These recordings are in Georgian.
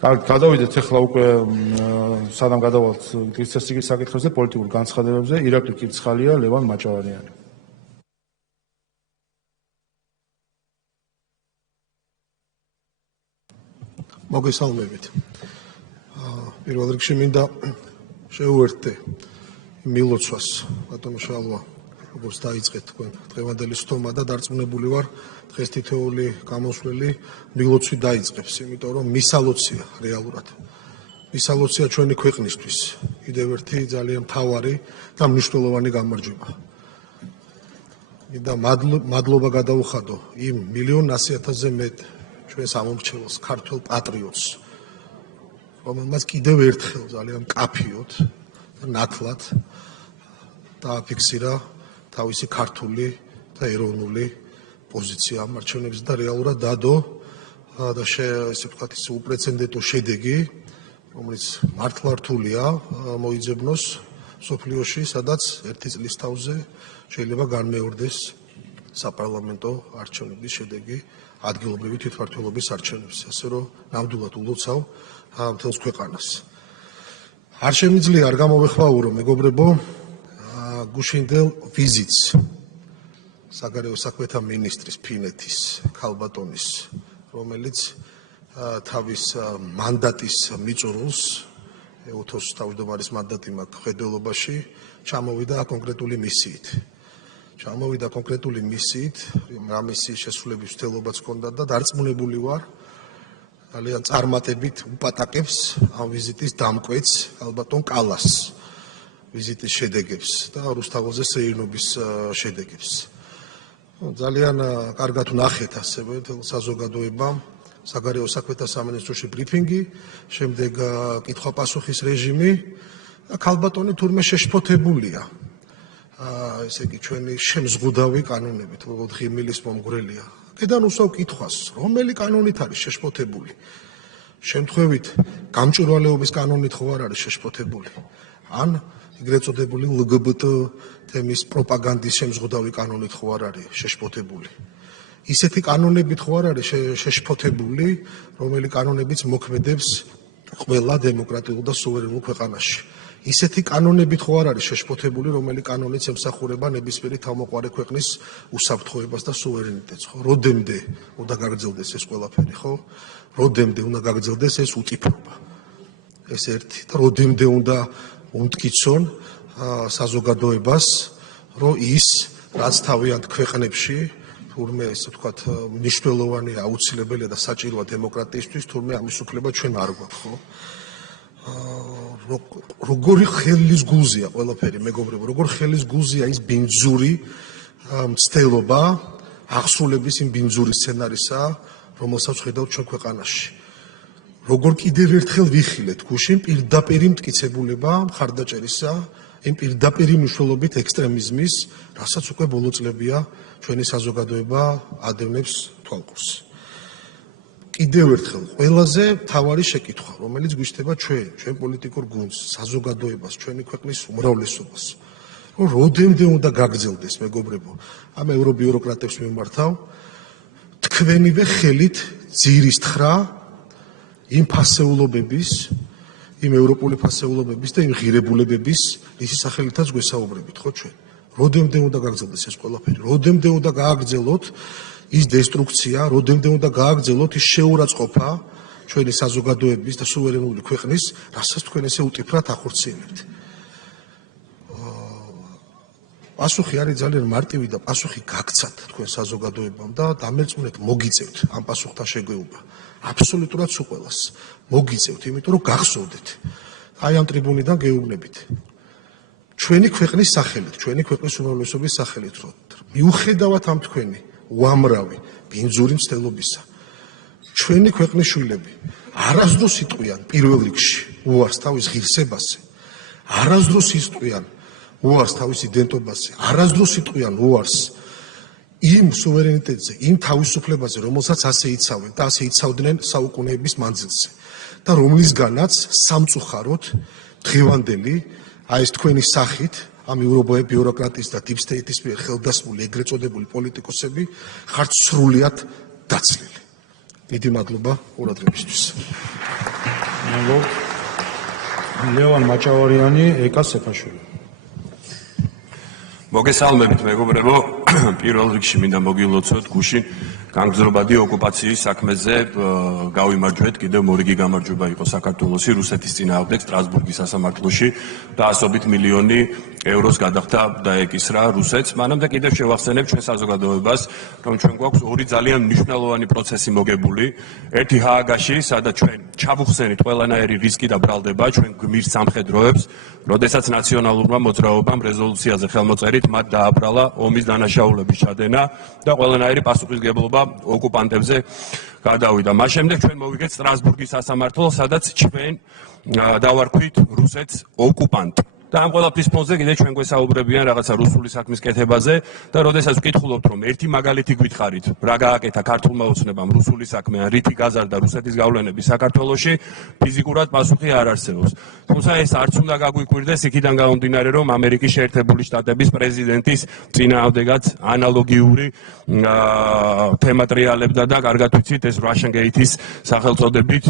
გადავიდეთ ახლა უკვე სანამ გადავალთ წესრიგის საკითხებზე, პოლიტიკურ განცხადებებზე. ირაკლი კირცხალია, ლევან მაჭავარიანი. მოგესალმებით. პირველ რიგში მინდა შევუერთდე მილოცვას, ბატონო შალვა, როგორც დაიწყეთ თქვენ დღევანდელი სტომა და დარწმუნებული ვარ, დღეს თითოეული გამოსვლელი მილოცვი დაიწყებს, იმიტომ რომ მისალოცია რეალურად. მისალოცია ჩვენი ქვეყნისთვის. კიდევ ერთი ძალიან მთავარი და მნიშვნელოვანი გამარჯვება. მინდა მადლობა გადაუხადო იმ 1,100,000-ზე მეტ ჩვენ სამომრჩეველს, ქართველ პატრიოტს, რომელმაც კიდევ ერთხელ ძალიან მკაფიოდ და ნათლად დააფიქსირა თავისი ქართული და ეროვნული პოზიცია ამ არჩევნებზე და რეალურად დადო და ესე ვთქვათ ის უპრეცედენტო შედეგი, რომელიც მართლა რთულია მოიძებნოს სოფლიოში, სადაც ერთი წლის თავზე შეიძლება განმეორდეს საპარლამენტო არჩევნების შედეგი ადგილობრივი თვითმმართველობის არჩევნებზე, ასე რომ ნამდვილად ულოცავ მთელს ქვეყანას. არ შემიძლია არ გამოვეხმაურო, მეგობრებო, გუშინდელ ვიზიტს საგარეო საქმეთა მინისტრის ფინეთის ქალბატონის, რომელიც თავის მანდატის მიწურულს, ეუთოს თავმჯდომარის მანდატი მაქვს მხედველობაში, ჩამოვიდა კონკრეტული მისიით. ჩამოვიდა კონკრეტული მისიით, რა მისიის შესრულების მცდელობაც ჰქონდა და დარწმუნებული ვარ, ძალიან წარმატებით უპატაკებს ამ ვიზიტის დამკვეთს ალბათონ კალას ვიზიტის შედეგებს და რუსთაველზე სეირნობის შედეგებს. ძალიან კარგად ვნახეთ ასევე საზოგადოებამ საგარეო საქმეთა სამინისტროში ბრიფინგი, შემდეგ კითხვა-პასუხის რეჟიმი და ქალბატონი თურმე შეშფოთებულია. ესე იგი ჩვენი შემზღუდავი კანონებით, როგორც ღიმილის მომგვრელია. აქედან უსვავ კითხვას, რომელი კანონით არის შეშფოთებული? შემთხვევით გამჭვირვალეობის კანონით ხო არ არის შეშფოთებული? ან ეგრეთ წოდებული LGBT თემის პროპაგანდის შემზღუდავი კანონით ხო არ არის შეშფოთებული? ისეთი კანონებით ხო არ არის შეშფოთებული, რომელი კანონებიც მოქმედებს ყველა დემოკრატიულ და სუვერენულ ქვეყანაში? ისეთი კანონებით ხო არ არის შეშფოთებული, რომელი კანონიც ემსახურება ნებისმიერი თავმოყარე ქვეყნის უსაფრთხოებას და სუვერენიტეტს, ხო? როდემდე უნდა გაგრძელდეს ეს ყველაფერი, ხო? როდემდე უნდა გაგრძელდეს ეს უტიფრობა? ეს ერთი და როდემდე უნდა უმტკიცონ საზოგადოებას, რომ ის, რაც თავიანთ ქვეყნებში თურმე ესე ვთქვათ მნიშვნელოვანი აუცილებელია და საჭიროა დემოკრატიისთვის, თურმე ამის უფლება ჩვენ არ გვაქვს, ხო? როგორი ხელის გულზია ყველაფერი, მეგობრებო, როგორ ხელის გულზია ის ბინძური მცდელობა, აღსრულების იმ ბინძური სცენარისა, რომელსაც ხედავთ ჩვენ ქვეყანაში. როგორ კიდევ ერთხელ ვიხილეთ გუშინ პირდაპირი მტკიცებულება მხარდაჭერისა, იმ პირდაპირი მნიშვნელობით ექსტრემიზმის, რასაც უკვე ბოლო წლებია ჩვენი საზოგადოება ადევნებს თვალყურს. კიდევ ერთხელ ყველაზე მთავარი შეკითხვა, რომელიც გვიშთება ჩვენ პოლიტიკურ გუნდს, საზოგადოებას, ჩვენი ქვეყნის უმრავლესობას, რომ როდემდე უნდა გაგრძელდეს, მეგობრებო, ამ ევრობიუროკრატებს მიმართავ, თქვენივე ხელით ძირის თხრა იმ ფასეულობების, იმ ევროპული ფასეულობების და იმ ღირებულებების, ისი სახელითაც გვესაუბრებით, ხო ჩვენ? როდემდე უნდა გაგრძელდეს ეს ყველაფერი? როდემდე უნდა გააგრძელოთ ის დესტრუქცია, როდემდე უნდა გააგრძელოთ ის შეურაცხყოფა ჩვენი საზოგადოების და სუვერენული ქვეყნის, რასაც თქვენ ესე უტიფრად ახორციელებთ. პასუხი არის ძალიან მარტივი და პასუხი გაგცათ თქვენ საზოგადოებამ და დამერწმუნეთ მოგიწევთ ამ პასუხთან შეგვეუბა. აბსოლუტურად სულ ყველას მოგიწევთ, იმიტომ რომ გახსოვდეთ. აი ამ ტრიბუნიდან გეუბნებით. ჩვენი ქვეყნის სახელით, ჩვენი ქვეყნის უმრავლესობის სახელით, რომ მიუხედავად ამ თქვენი უამრავი ბინძური მცდელობისა, ჩვენი ქვეყნის შვილები არასდროს იტყვიან პირველ რიგში უარს თავის ღირსებაზე, არასდროს იტყვიან უარს თავის იდენტობაზე, არასდროს იტყვიან უარს იმ სუვერენიტეტზე, იმ თავისუფლებაზე, რომელსაც ასე იცავენ და ასე იცავდნენ საუკუნეების მანძილზე და რომლისგანაც სამწუხაროდ დღევანდელი აი ეს თქვენი სახით ამ ევრობიუროკრატიის და deep state-ის მიერ ხელდასმული ეგრეთ წოდებული პოლიტიკოსები ხართ სრულიად დაცლილი. დიდი მადლობა ყურადღებისთვის. ლევან მაჭავარიანი, ეკა სეფაშვილი. მოგესალმებით მეგობრებო, პირველ რიგში მინდა მოგილოცოთ გუშინ განგრძობადი ოკუპაციის საქმეზე გავიმარჯვეთ, კიდევ მორიგი გამარჯვება იყო საქართველოსი რუსეთის წინააღმდეგ სტრასბურგის სასამართლოში და ასობით მილიონი ევროს გადახდა დაეკისრა რუსეთს. მანამ და კიდევ შევახსენებ ჩვენ საზოგადოებას, რომ ჩვენ გვაქვს ორი ძალიან მნიშვნელოვანი პროცესი მოგებული. ერთი ჰააგაში, სადაც ჩვენ ჩავუხსენით ყველანაირი რისკი და ბრალდება ჩვენ გმირ სამხედროებს, როდესაც ნაციონალურმა მოძრაობამ რეზოლუციაზე ხელმოწერით მათ დააბრალა ომის დანაშაულების ჩადენა და ყველანაირი პასუხისმგებლობა ოკუპანტებზე გადავიდა. მას შემდეგ ჩვენ მოვიგეთ სტრასბურგის სასამართლოს, სადაც ჩვენ დავარქვით რუსეთს ოკუპანტ. და ამ ყველაფრის ფონზე კიდე ჩვენ გვესაუბრებიან რაღაცა რუსული საქმის კეთებაზე და როდესაც ვკითხულობთ, რომ ერთი მაგალითი გითხარით, რა გააკეთა ქართულმა ოცნებამ რუსული საქმე, ან რითი გაზარდა რუსეთის გავლენები საქართველოში, ფიზიკურად პასუხი არ არსებობს. თუმცა ეს არც უნდა გაგვიკვირდეს იქიდან გამომდინარე, რომ ამერიკის შეერთებული შტატების პრეზიდენტის წინააღმდეგაც ანალოგიური თემა ტრიალებდა და კარგად ვიცით ეს Russian Gate-ის სახელწოდებით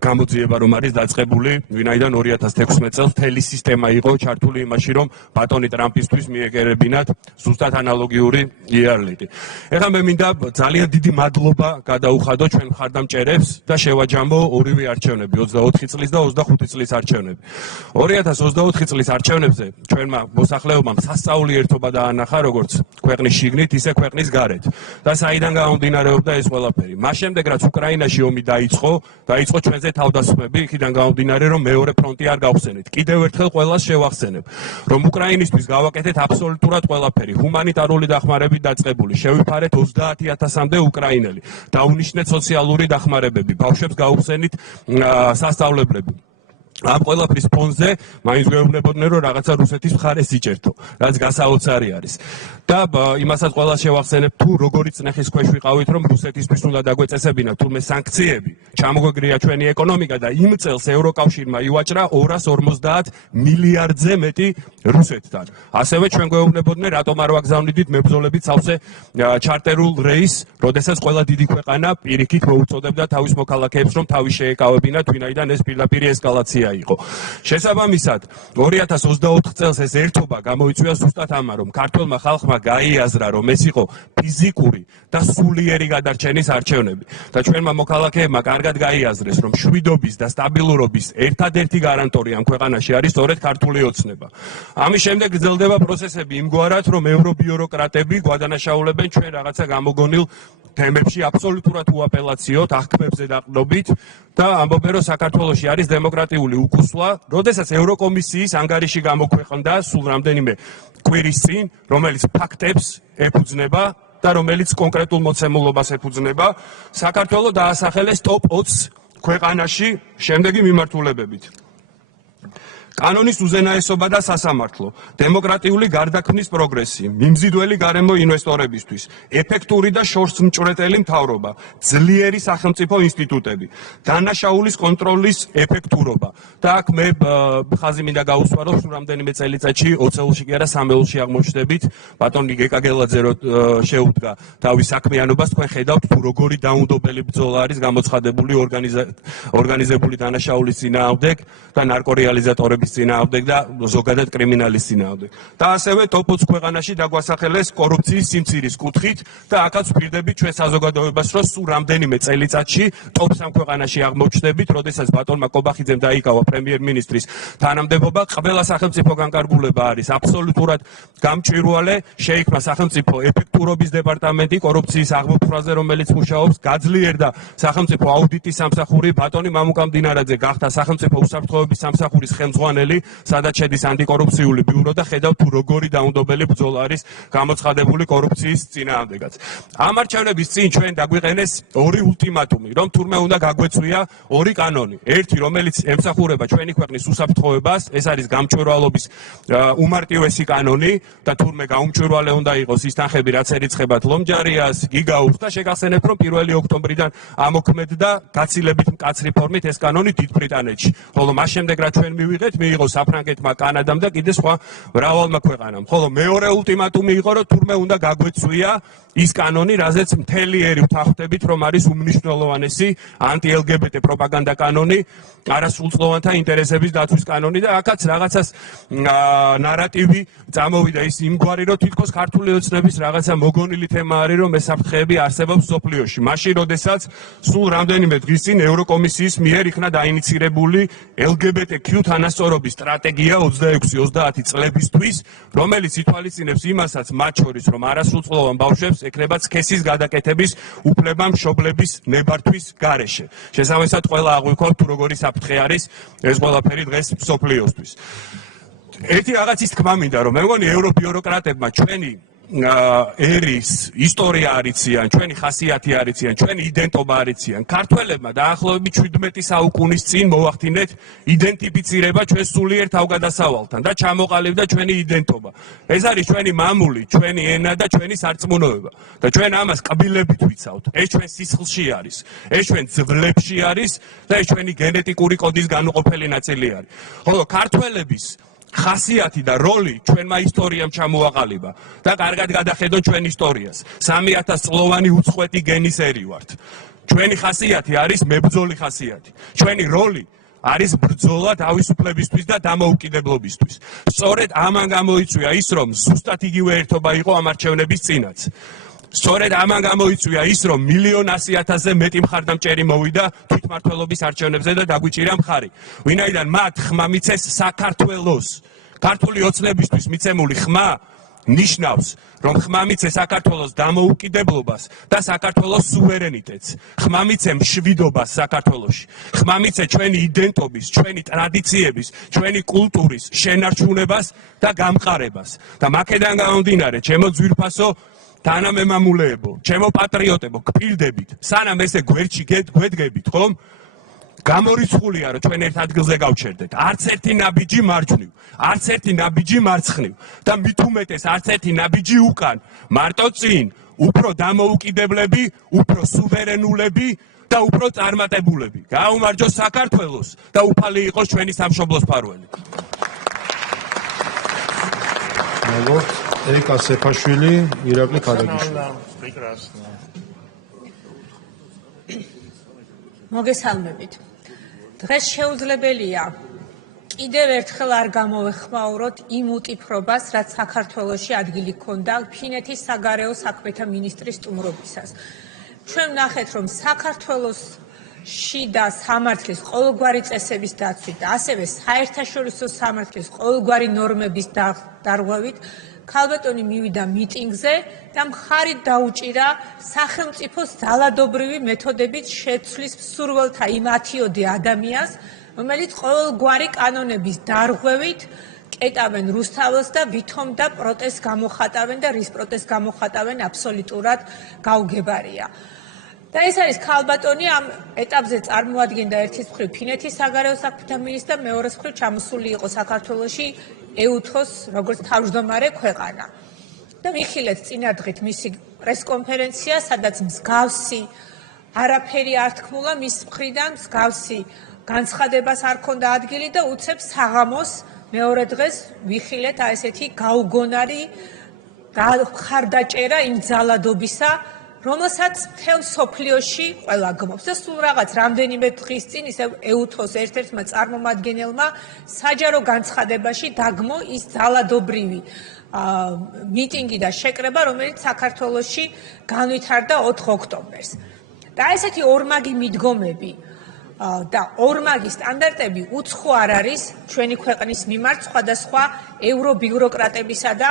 გამოძიება რომ არის დაწყებული, ვინაიდან 2016 წელს მთელი სისტემა იყო ჩართული იმაში, რომ ბატონი ტრამპისთვის მიეკერებინათ ზუსტად ანალოგიური იარლიტი. ეხლა მე მინდა ძალიან დიდი მადლობა გადაუხადო ჩვენ მხარდამჭერებს და შევაჯამო ორივე არჩევნები, 24 წლის და 25 წლის არჩევნები. 2024 წლის არჩევნებზე ჩვენმა მოსახლეობამ სასწაული ერთობა დაანახა, როგორც ქვეყნის შიგნით, ისე ქვეყნის გარეთ. და საიდან გამომდინარეობდა ეს ყველაფერი? მას შემდეგ, რაც უკრაინაში ომი დაიწყო ჩვენზე თავდასხმები, იქიდან გამომდინარე, რომ მეორე ფრონტი არ გავხსენით. კიდევ ერთხელ ყველას შევახსენებ, რომ უკრაინისთვის გავაკეთეთ აბსოლუტურად ყველაფერი, ჰუმანიტარული დახმარებით დაწყებული, შევიფარეთ 30,000-მდე უკრაინელი, დაუნიშნეთ სოციალური დახმარებები, ბავშვებს გაუხსენით სასწავლებლები. ამ ყველაფრის ფონზე მაინც გვეუბნებოდნენ, რომ რაღაცა რუსეთის მხარეს იჭერთო, რაც გასაოცარი არის. და იმასაც ყველას შევახსენებ, თუ როგორი წნეხის ქვეშ ვიყავით, რომ რუსეთისთვის უნდა დაგვეწესებინათ თურმე სანქციები, ჩამოგვეგრია ჩვენი ეკონომიკა და იმ წელს ევროკავშირმა ივაჭრა 250 მილიარდზე მეტი რუსეთთან. ასევე ჩვენ გვეუბნებოდნენ, რატომ არ ვაგზავნიდით მებრძოლებით სავსე ჩარტერულ რეისს, როდესაც ყველა დიდი ქვეყანა პირიქით მოუწოდებდა თავის მოქალაქეებს, რომ თავი შეეკავებინათ, ვინაიდან ეს პირდაპირ ესკალაცია იყო. შესაბამისად, 2024 წელს ეს ერთობა გამოიწვია ზუსტად ამან, რომ ქართველმა ხალხმა გაიაზრა, რომ ეს იყო ფიზიკური და სულიერი გადარჩენის არჩევნები. და ჩვენმა მოქალაქეებმა კარგად გაიაზრეს, რომ შვიდობის და სტაბილურობის ერთადერთი გარანტორი ამ ქვეყანაში არის სწორედ ქართული ოცნება. ამის შემდეგ გრძელდება პროცესები იმგვარად, რომ ევრობიუროკრატები გვადანაშაულებენ ჩვენ რაღაცა გამოგონილ თემებში აბსოლუტურად უაპელაციოდ, აღქმებზე დაყრდნობით და ამბობენ, რომ საქართველოში არის დემოკრატიული უკუსვლა, როდესაც ევროკომისიის ანგარიში გამოქვეყნდა სულ რამდენიმე კვირის წინ, რომელიც ფაქტებს ეფუძნება და რომელიც კონკრეტულ მოცემულობას ეფუძნება, საქართველოს დაასახელეს ტოპ 20 ქვეყანაში შემდეგი მიმართულებებით. კანონის უზენაესობა და სასამართლო, დემოკრატიული გარდაქმნის პროგრესი, მიმზიდველი გარემო ინვესტორებისთვის, ეფექტური და შორსმჭრეტელი მთავრობა, ძლიერი სახელმწიფო ინსტიტუტები, დანაშაულის კონტროლის ეფექტურობა. და აქ მე ხაზი მინდა გაუსვარო, სულ რამდენიმე წელიწადში, ოცეულში კი არა, სამეულში აღმოჩნდებით, ბატონი გეკა გელაძე რო შეუდგა თავის საქმიანობას, თქვენ ხედავთ თუ როგორი დაუნდობელი ბრძოლა არის გამოცხადებული ორგანიზებული დანაშაულის წინააღმდეგ და ნარკორეალიზატორების წინააღმდეგ და ზოგადად კრიმინალის წინააღმდეგ. და ასევე ტოპ 20 ქვეყანაში დაგვასახელეს კორუფციის სიმცირის კუთხით და აქაც ვფიქრდებით ჩვენ საზოგადოებას, რომ სულ რამდენიმე წელიწადში ტოპ 3 ქვეყანაში აღმოჩნდებით, როდესაც ბატონმა კობახიძემ დაიკავა პრემიერ-მინისტრის თანამდებობა, ყველა სახელმწიფო განკარგულება არის აბსოლუტურად გამჭვირვალე, შეიქმნა სახელმწიფო ეფექტურობის დეპარტამენტი კორუფციის აღმოფხვრაზე, რომელიც მუშაობს, გაძლიერდა სახელმწიფო აუდიტის სამსახური, ბატონი მამუკა მდინარაძე გახდა სახელმწიფო უსაფრთხოების სამსახურის ხელმძღვანელი, სადაც შედის ანტიკორუფციული ბიურო და ხედავთ თუ როგორი დაუნდობელი ბრძოლა არის გამოცხადებული კორუფციის წინააღმდეგაც. ამ არჩევნების წინ ჩვენ დაგვიყენეს ორი ულტიმატუმი, რომ თურმე უნდა გაგვეწვია ორი კანონი. ერთი, რომელიც ემსახურება ჩვენი ქვეყნის უსაფრთხოებას, ეს არის გამჭვირვალობის უმარტივესი კანონი და თურმე გაუმჭვირვალე უნდა იყოს ის თანხები, რაც ერიცხებათ ლომჯარიას, გიგაურს და შეგახსენებთ, რომ 1 ოქტომბრიდან ამოქმედდა გაცილებით მკაცრი ფორმით ეს კანონი დიდ ბრიტანეთში. ხოლო მას შემდეგ რაც ჩვენ მივიღეთ, მიიღო საფრანგეთმა, კანადამ და კიდე სხვა მრავალმა ქვეყანამ. ხოლო მეორე ულტიმატუმი იყო, რომ თურმე უნდა გაგვეცვია ის კანონი, რაზეც მთელი ერი ვთანხმდებით, რომ არის უმნიშვნელოვანესი ანტი-LGBT პროპაგანდა კანონი, არასრულწლოვანთა ინტერესების დაცვის კანონი და აქაც რაღაცას ნარატივი წამოვიდა ის იმგვარი, რომ თითქოს ქართული ოცნების რაღაცა მოგონილი თემა არის, რომ მესაფრთხეები არსებობს სოფლიოში. მაშინ, როდესაც სულ რამდენიმე დღის წინ ევროკომისიის მიერ იქნა დაინიცირებული LGBTQ თანასწორობის სტრატეგია 26-30 წლებისთვის, რომელიც ითვალისწინებს იმასაც მათ შორის, რომ არასრულწლოვან ბავშვებს ეკრებათ სქესის გადაკეთების უფლება მშობლების ნებართვის გარეშე. შესაბამისად, ყველა აღვიქვავთ, თუ როგორი საფრთხე არის ეს ყველაფერი დღეს მსოფლიოსთვის. ერთი რაღაცის თქმა მინდა, რომ მე მგონი ევრობიუროკრატებმა ჩვენი ერის ისტორია არიციან, ჩვენი ხასიათი არიციან, ჩვენი იდენტობა არიციან. ქართველებმა დაახლოებით 17 საუკუნის წინ მოახდინეთ იდენტიფიცირება ჩვენ სულიერ თავგადასავალთან და ჩამოყალიბდა ჩვენი იდენტობა. ეს არის ჩვენი მამული, ჩვენი ენა და ჩვენი სარწმუნოება. და ჩვენ ამას კბილებით ვიცავთ. ეს ჩვენ სისხლში არის, ეს ჩვენ ძვლებში არის და ეს ჩვენი გენეტიკური კოდის განუყოფელი ნაწილი არის. ხოლო ქართველების ხასიათი და როლი ჩვენმა ისტორიამ ჩამოაყალიბა და კარგად გადახედოთ ჩვენ ისტორიას. 3000 წლოვანი უწყვეტი გენის ერი ვართ. ჩვენი ხასიათი არის მებრძოლი ხასიათი. ჩვენი როლი არის ბრძოლა თავისუფლებისთვის და დამოუკიდებლობისთვის. სწორედ ამან გამოიწვია ის, რომ ზუსტად იგივე ერთობა იყო ამ არჩევნების წინაც. სწორედ ამან გამოიწვია ის, რომ 1,100,000-ზე მეტი მხარდამჭერი მოვიდა თვითმმართველობის არჩევნებზე და დაგვიჭირა მხარი. ვინაიდან მათ ხმა მიცეს საქართველოს. ქართული ოცნებისთვის მიცემული ხმა ნიშნავს, რომ ხმა მიცე საქართველოს დამოუკიდებლობას და საქართველოს სუვერენიტეტს. ხმა მიცე მშვიდობას საქართველოში. ხმა მიცე ჩვენი იდენტობის, ჩვენი ტრადიციების, ჩვენი კულტურის შენარჩუნებას და გამყარებას. და მაქედან გამომდინარე, ჩემო ძვირფასო თანამემამულეებო, ჩემო პატრიოტებო, გპირდებით, სანამ ესე გვერდში გვედგებით, ხომ? გამორიცხულია, რომ ჩვენ ერთ ადგილზე გავჩერდეთ. არც ერთი ნაბიჯი მარჯვნივ, არც ერთი ნაბიჯი მარცხნივ და მით უმეტეს არც ერთი ნაბიჯი უკან. მარტო წინ, უფრო დამოუკიდებლები, უფრო სუვერენულები და უფრო წარმატებულები. გაუმარჯოს საქართველოს და უფალი იყოს ჩვენი სამშობლოს ფარველი. ერიკა სეფაშვილი, ირაკლი ქადაგიშვილი. მოგესალმებით. დღეს შეუძლებელია კიდევ ერთხელ არ გამოვეხმაუროთ იმ უტიფრობას, რაც საქართველოში ადგილი ჰქონდა ფინეთის საგარეო საქმეთა მინისტრის სტუმრობისას. ჩვენ ვნახეთ, რომ საქართველოს შიდა სამართლის ყოველგვარი წესების დაცვით და ასევე საერთაშორისო სამართლის ყოველგვარი ნორმების დარღვევით ქალბატონი მივიდა მიტინგზე და მხარი დაუჭირა სახელმწიფოს ძალადობრივი მეთოდებით შეცვლის მსურველთა იმ 10-ოდე ადამიანს, რომელიც ყოველგვარი კანონების დარღვევით კეტავენ რუსთაველს და ვითომ და პროტესტს გამოხატავენ და რის პროტესტს გამოხატავენ აბსოლუტურად გაუგებარია. და ეს არის ქალბატონი ამ ეტაპზე წარმოადგენდა ერთის მხრივ ფინეთის საგარეო საქმეთა მინისტრს და მეორეს მხრივ ჩამოსული იყო საქართველოში EUTHO-ს როგორც თავმჯდომარე ქვეყანა. და ვიხილეთ წინადღით მისი პრესკონფერენცია, სადაც მსგავსი არაფერი არ თქმულა მის მხრიდან, მსგავსი განცხადებას არ ქონდა ადგილი და უცებ საღამოს მეორე დღეს ვიხილეთ ესეთი გაუგონარი ხარდაჭერა იმ ძალადობისა, რომელსაც მთელ სოფლიოში ყველა გმობს და სულ რაღაც რამდენიმე დღის წინ ისევ EUTHO-ს ერთ-ერთმა წარმომადგენელმა საჯარო განცხადებაში დაგმო ის ძალადობრივი მიტინგი და შეკრება, რომელიც საქართველოში განვითარდა 4 ოქტომბერს. და ესეთი ორმაგი მიდგომები და ორმაგი სტანდარტები უცხო არ არის ჩვენი ქვეყნის მიმართ სხვადასხვა ევრობიუროკრატებისა და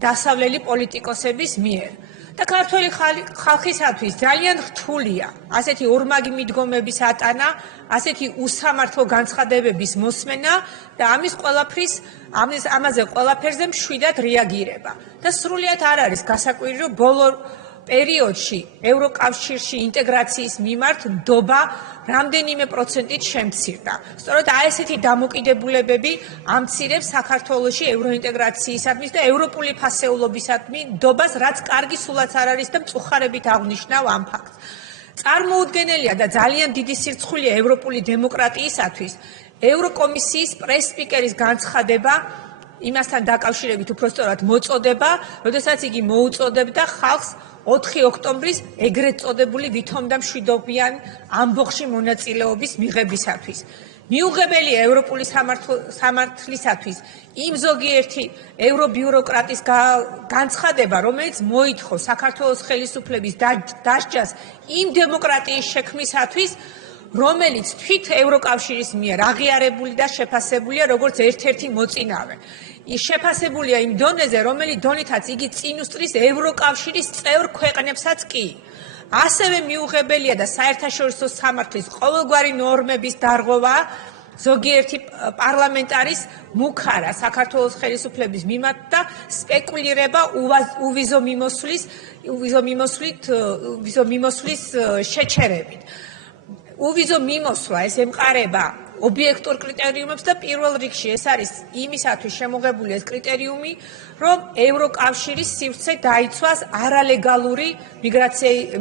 დასავლელი პოლიტიკოსების მიერ. და ქართველი ხალხისათვის ძალიან რთულია ასეთი ორმაგი მიდგომების ატანა, ასეთი უსამართლო განცხადებების მოსმენა და ამაზე ყველაფერზე მშვიდად რეაგირება. და სრულიად არ არის გასაკვირი, რომ ბოლო პერიოდში ევროკავშირში ინტეგრაციის მიმართ ნდობა რამდენიმე პროცენტით შემცირდა. სწორედ ესეთი დამოკიდებულებები ამცირებს საქართველოში ევროინტეგრაციისადმი და ევროპული ფასეულობისადმი ნდობას, რაც კარგი სულაც არ არის და მწუხარებით აღნიშნავ ამ ფაქტს. წარმოუდგენელია და ძალიან დიდი სირცხვილია ევროპული დემოკრატიისათვის ევროკომისიის პრეს-სპიკერის განცხადება იმასთან დაკავშირებით უпростоრად მოწოდება, როდესაც იგი მოუწოდებდა ხალხს 4 ოქტომბრის ეგრეთ წოდებული ვითომ და მშვიდობიან ამბოხში მონაწილეობის მიღებისათვის. მიუღებელია ევროპული სამართლისათვის იმ ზოგიერთი ევრობიუროკრატის განცხადება, რომელიც მოითხოვს საქართველოს ხელისუფლების დასჯას იმ დემოკრატიის შექმნისათვის, რომელიც თვით ევროკავშირის მიერ აღიარებული და შეფასებულია როგორც ერთ-ერთი მოწინავე. შეფასებულია იმ დონეზე, რომელიც დონითაც იგი წინ უსწრის ევროკავშირის წევრ ქვეყნებსაც კი. ასევე მიუღებელია და საერთაშორისო სამართლის ყოველგვარი ნორმების დარღვევა ზოგიერთი პარლამენტარის მუქარა საქართველოს ხელისუფლების მიმართ და სპეკულირება უვიზო მიმოსვლის შეჩერებით. უვიზო მიმოსვლა ეს ემყარება ობიექტურ კრიტერიუმებს და პირველ რიგში ეს არის იმისათვის შემოღებული ეს კრიტერიუმი, რომ ევროკავშირის სივრცე დაიცვას არალეგალური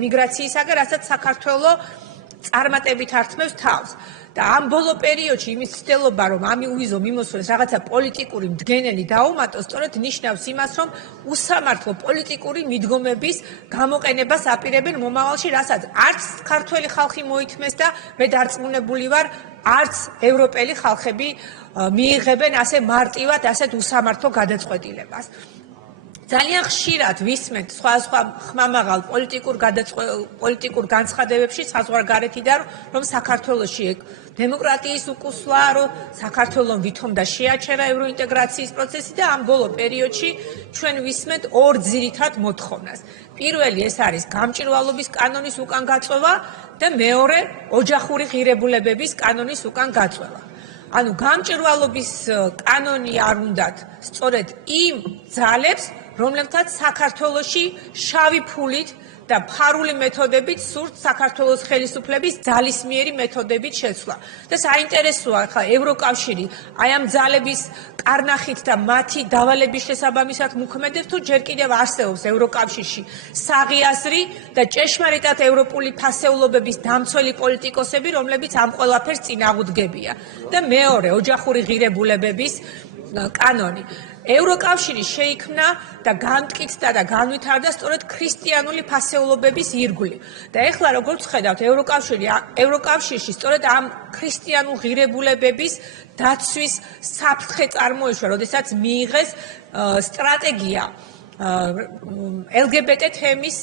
მიგრაციისაგან, რასაც საქართველო წარმატებით ართმევს თავს. და ამ ბოლო პერიოდში იმის ცდილობა, რომ ამ უვიზო მიმოსვლას რაღაცა პოლიტიკური მდგენელი დაუმატოს, სწორედ ნიშნავს იმას, რომ უსამართლო პოლიტიკური მიდგომების გამოყენებას აპირებენ მომავალში, რასაც არც ქართველი ხალხი მოითმეს და მე დარწმუნებული ვარ, არც ევროპელი ხალხები მიიღებენ ასე მარტივად, ასეთ უსამართლო გადაწყვეტილებას. ძალიან ხშირად ვისმენთ სხვადასხვა ხმამაღალ პოლიტიკურ განცხადებებში საზღვარგარეთიდან, რომ საქართველოში დემოკრატიის უკუსვლა, რომ საქართველოს ვითომ და შეაჩერა ევროინტეგრაციის პროცესი და ამ ბოლო პერიოდში ჩვენ ვისმენთ ორ ძირითად მოთხოვნას. პირველი ეს არის გამჭვირვალობის კანონის უკან გაწვევა და მეორე ოჯახური ღირებულებების კანონის უკან გაწვევა. ანუ გამჭვირვალობის კანონი არ უნდათ სწორედ იმ ძალებს, რომლებთაც საქართველოში შავი ფულით და ფარული მეთოდებით სურთ საქართველოს ხელისუფლების ძალისმიერი მეთოდებით შეცვლა. და საინტერესოა ხა ევროკავშირი აი ამ ძალების კარნახით და მათი დავალების შესაბამისად მოქმედებს თუ ჯერ კიდევ არსებობს ევროკავშირში საღიაზრი და ჭეშმარიტად ევროპული ფასეულობების დამცველი პოლიტიკოსები, რომლებიც ამ ყველაფერს წინააღმდეგებია. და მეორე ოჯახური ღირებულებების კანონი. ევროკავშირი შეიქმნა და განმტკიცდა და განვითარდა სწორედ ქრისტიანული ფასეულობების ირგვლივ. და ეხლა როგორც ხედავთ, ევროკავშირში სწორედ ამ ქრისტიანულ ღირებულებების დაცვის საფრთხე წარმოიშვა, როდესაც მიიღეს სტრატეგია LGBT თემის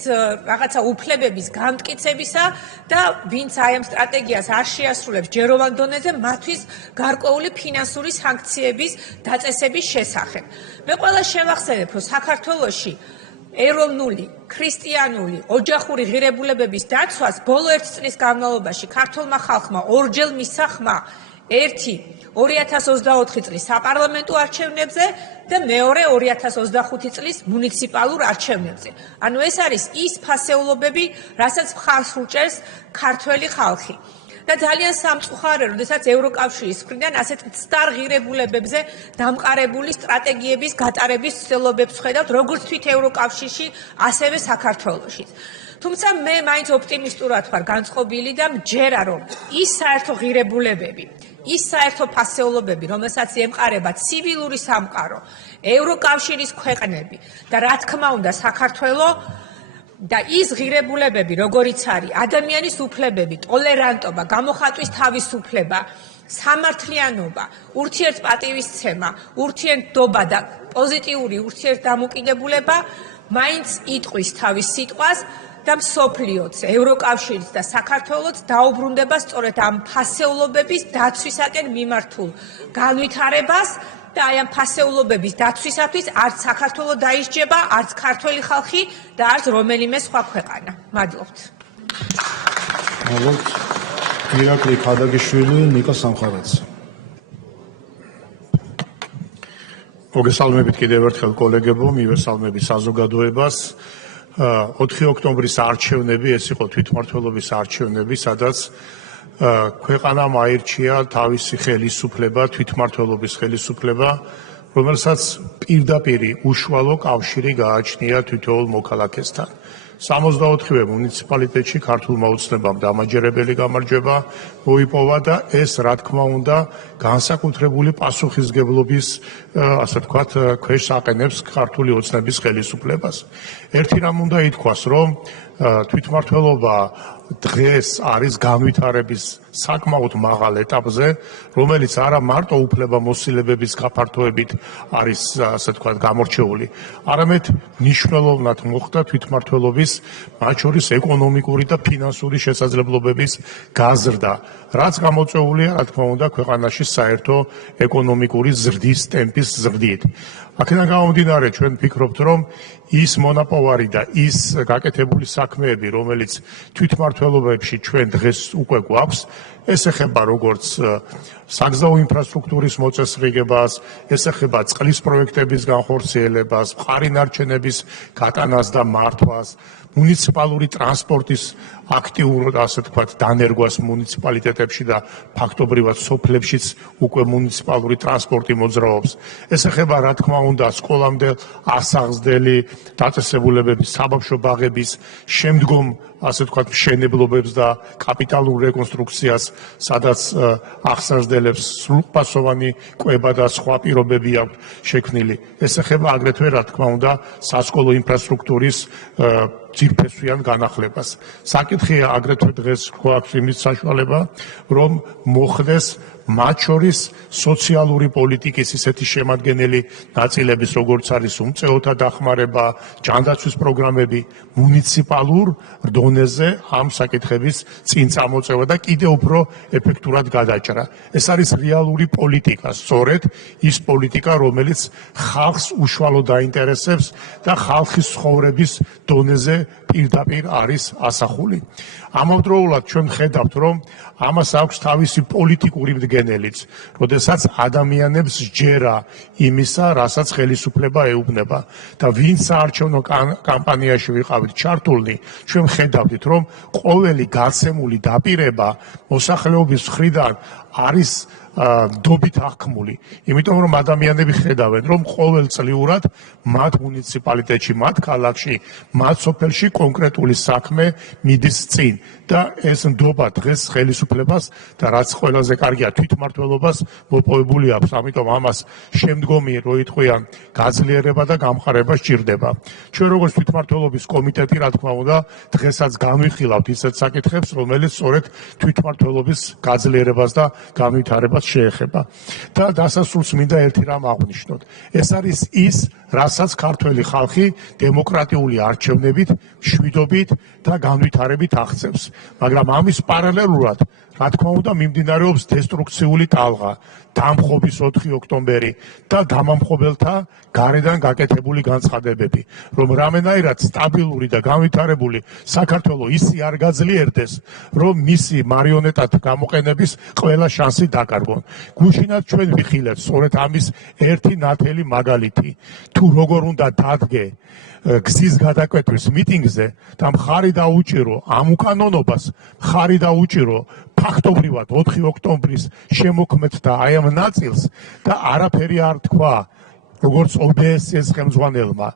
რაღაცა უფლებების გამტკიცებისა და ვინც აი ამ სტრატეგიას არ შეასრულებს ჯეროვან დონეზე, მათთვის გარკვეული ფინანსური სანქციების დაწესების შესახებ. მე ყველა შევახსენებ, რომ საქართველოში ეროვნული, ქრისტიანული, ოჯახური ღირებულებების დაცვას ბოლო 1 წლის განმავლობაში ქართულმა ხალხმა ორჯერ მისცა ხმა. ერთი 2024 წლის საპარლამენტო არჩევნებზე და მეორე 2025 წლის მუნიციპალურ არჩევნებზე. ანუ ეს არის ის ფასეულობები, რასაც მხარს უჭერს ქართველი ხალხი. და ძალიან სამწუხაროა, როდესაც ევროკავშირის მხრიდან ასეთ მცდარ ღირებულებებზე დამყარებული სტრატეგიების გატარების ცდილობებს ხედავთ, როგორც თვით ევროკავშირში, ასევე საქართველოში. თუმცა მე მაინც ოპტიმისტურად ვარ განწყობილი და მჯერა, რომ ის საერთო ღირებულებები, ის საერთო ფასეულობები, რომელსაც ემყარება ცივილური სამყარო, ევროკავშირის ქვეყნები და რა თქმა უნდა საქართველოს და ის ღირებულებები, როგორიც არის ადამიანის უფლებები, ტოლერანტობა, გამოხატვის თავისუფლება, სამართლიანობა, ურთიერთპატივისცემა, ურთიერთდობა და პოზიტიური ურთიერთდამოკიდებულება მაინც იტყვის თავის სიტყვას და მსოფლიოც, ევროკავშირიც და საქართველოც დაუბრუნდება სწორედ ამ ფასეულობების დაცვისაკენ მიმართულ განვითარებას და აი ამ ფასეულობების დაცვისათვის არც საქართველო დაისჯება, არც ქართველი ხალხი და არც რომელიმე სხვა ქვეყანა. მადლობთ. მადლობთ. ირაკლი ქადაგიშვილი, ნიკა სამხარაძე. მოგესალმებით კიდევ ერთხელ კოლეგებო, მივესალმები საზოგადოებას. 4 ოქტომბრის არჩევნები, ეს იყო თვითმმართველობის არჩევნები, სადაც ქვეყანამ აირჩია თავისი ხელისუფლება, თვითმმართველობის ხელისუფლება, რომელსაც პირდაპირი უშუალო კავშირი გააჩნია თითოეულ მოქალაქესთან. 64-ვე მუნიციპალიტეტში ქართულმა ოცნებამ დამაჯერებელი გამარჯვება მოიპოვა და ეს რა თქმა უნდა განსაკუთრებული პასუხისგებლობის ასე ვთქვათ ქვეშ აყენებს ქართული ოცნების ხელისუფლებას. ერთი რამ უნდა ითქვას, რომ თვითმმართველობა დღეს არის განვითარების საკმაოდ მაღალ ეტაპზე, რომელიც არა მარტო უფლებამოსილებების გაფართოებით არის ასე ვთქვათ გამორჩეული, არამედ მნიშვნელოვნად მოხდა თვითმმართველობის მათ შორის ეკონომიკური და ფინანსური შესაძლებლობების გაზრდა, რაც გამოწვეულია რა თქმა უნდა ქვეყანაში საერთო ეკონომიკური ზრდის ტემპის ზრდით. აქედან გამომდინარე ჩვენ ვფიქრობთ, რომ ის მონაპოვარი და ის გაკეთებული საქმეები, რომელიც თვითმმართველობებში ჩვენ დღეს უკვე გვაქვს, ეს ეხება როგორც საგზაო ინფრასტრუქტურის მოწესრიგებას, ეს ეხება წყლის პროექტების განხორციელებას, მყარი ნარჩენების გატანას და მართვას, მუნიციპალური ტრანსპორტის აქტიურ ასე ვთქვათ დანერგვას მუნიციპალიტეტებში და ფაქტობრივად სოფლებშიც უკვე მუნიციპალური ტრანსპორტი მოძრაობს. ეს ეხება რა თქმა უნდა სკოლამდე ასაღზრდელი დაწესებულებების, საბავშვო ბაღების, შემდგომ ასე ვთქვათ მშენებლობებს და კაპიტალურ რეკონსტრუქციას, სადაც აღსაზრდელებს სრულფასოვანი კვება და სხვა პირობები აქვს შექმნილი. ეს ეხება აგრეთვე რა თქმა უნდა სასკოლო ინფრასტრუქტურის ძირფესვიან განახლებას. საკითხია აგრეთვე დღეს გვაქვს იმის საშუალება, რომ მოხდეს მათ შორის სოციალური პოლიტიკის ისეთი შემადგენელი ნაწილების, როგორც არის უმწეოთა დახმარება, ჯანდაცვის პროგრამები, მუნიციპალურ დონეზე ამ საკითხების წინ წამოწევა და კიდევ უფრო ეფექტურად გადაჭრა. ეს არის რეალური პოლიტიკა, სწორედ ის პოლიტიკა, რომელიც ხალხს უშუალოდ დაინტერესებს და ხალხის ცხოვრების დონეზე პირდაპირ არის ასახული. ამავდროულად ჩვენ ხედავთ, რომ ამას აქვს თავისი პოლიტიკური მდგენელიც, როდესაც ადამიანებს ჯერა იმისა, რასაც ხელისუფლება ეუბნება და ვინც საარჩევნო კამპანიაში ვიყავით ჩართულნი, ჩვენ ხედავთ, რომ ყოველი გაცემული დაპირება მოსახლეობის მხრიდან არის დობით აღქმული, იმიტომ რომ ადამიანები ხედავენ, რომ ყოველწლიურად მათ მუნიციპალიტეტში, მათ ქალაქში, მათ სოფელში კონკრეტული საქმე მიდის წინ და ეს ნდობა დღეს ხელისუფლებას და რაც ყველაზე კარგია თვითმმართველობას მოპოვებული აქვს. ამიტომ ამას შემდგომი რო იტყვიან გაძლიერება და გამყარება სჭირდება. ჩვენ როგორც თვითმმართველობის კომიტეტი რა თქმა უნდა დღესაც განვიხილავთ ისეთ საკითხებს, რომელიც სწორედ თვითმმართველობის გაძლიერებას და განვითარებას შეეხება. და დასასრულს მინდა ერთი რამ აღვნიშნოთ. ეს არის ის, რასაც ქართველი ხალხი დემოკრატიული არჩევნებით, მშვიდობით და განვითარებით აღწევს. მაგრამ ამის პარალელურად, რა თქმა უნდა, მიმდინარეობს დესტრუქციული ტალღა, დამხობის 4 ოქტომბერი და დამამხობელთა გარედან გაკეთებული განცხადებები, რომ რამენაირად სტაბილური და განვითარებული საქართველო ისე არ გაძლიერდეს, რომ მისი მარიონეტად გამოყენების ყველა შანსი დაკარგონ. გუშინად ჩვენ ვიხილეთ სწორედ ამის ერთი ნათელი მაგალითი. თუ როგორ უნდა დადგე გზის გადაკვეთის მიტინგზე და მხარი დაუჭირო ამ უკანონობას, მხარი დაუჭირო ფაქტობრივად 4 ოქტომბრის შემოქმედს და აი ამ ნაწილს და არაფერი არ თქვა როგორც OBS-ის ხელმძღვანელმა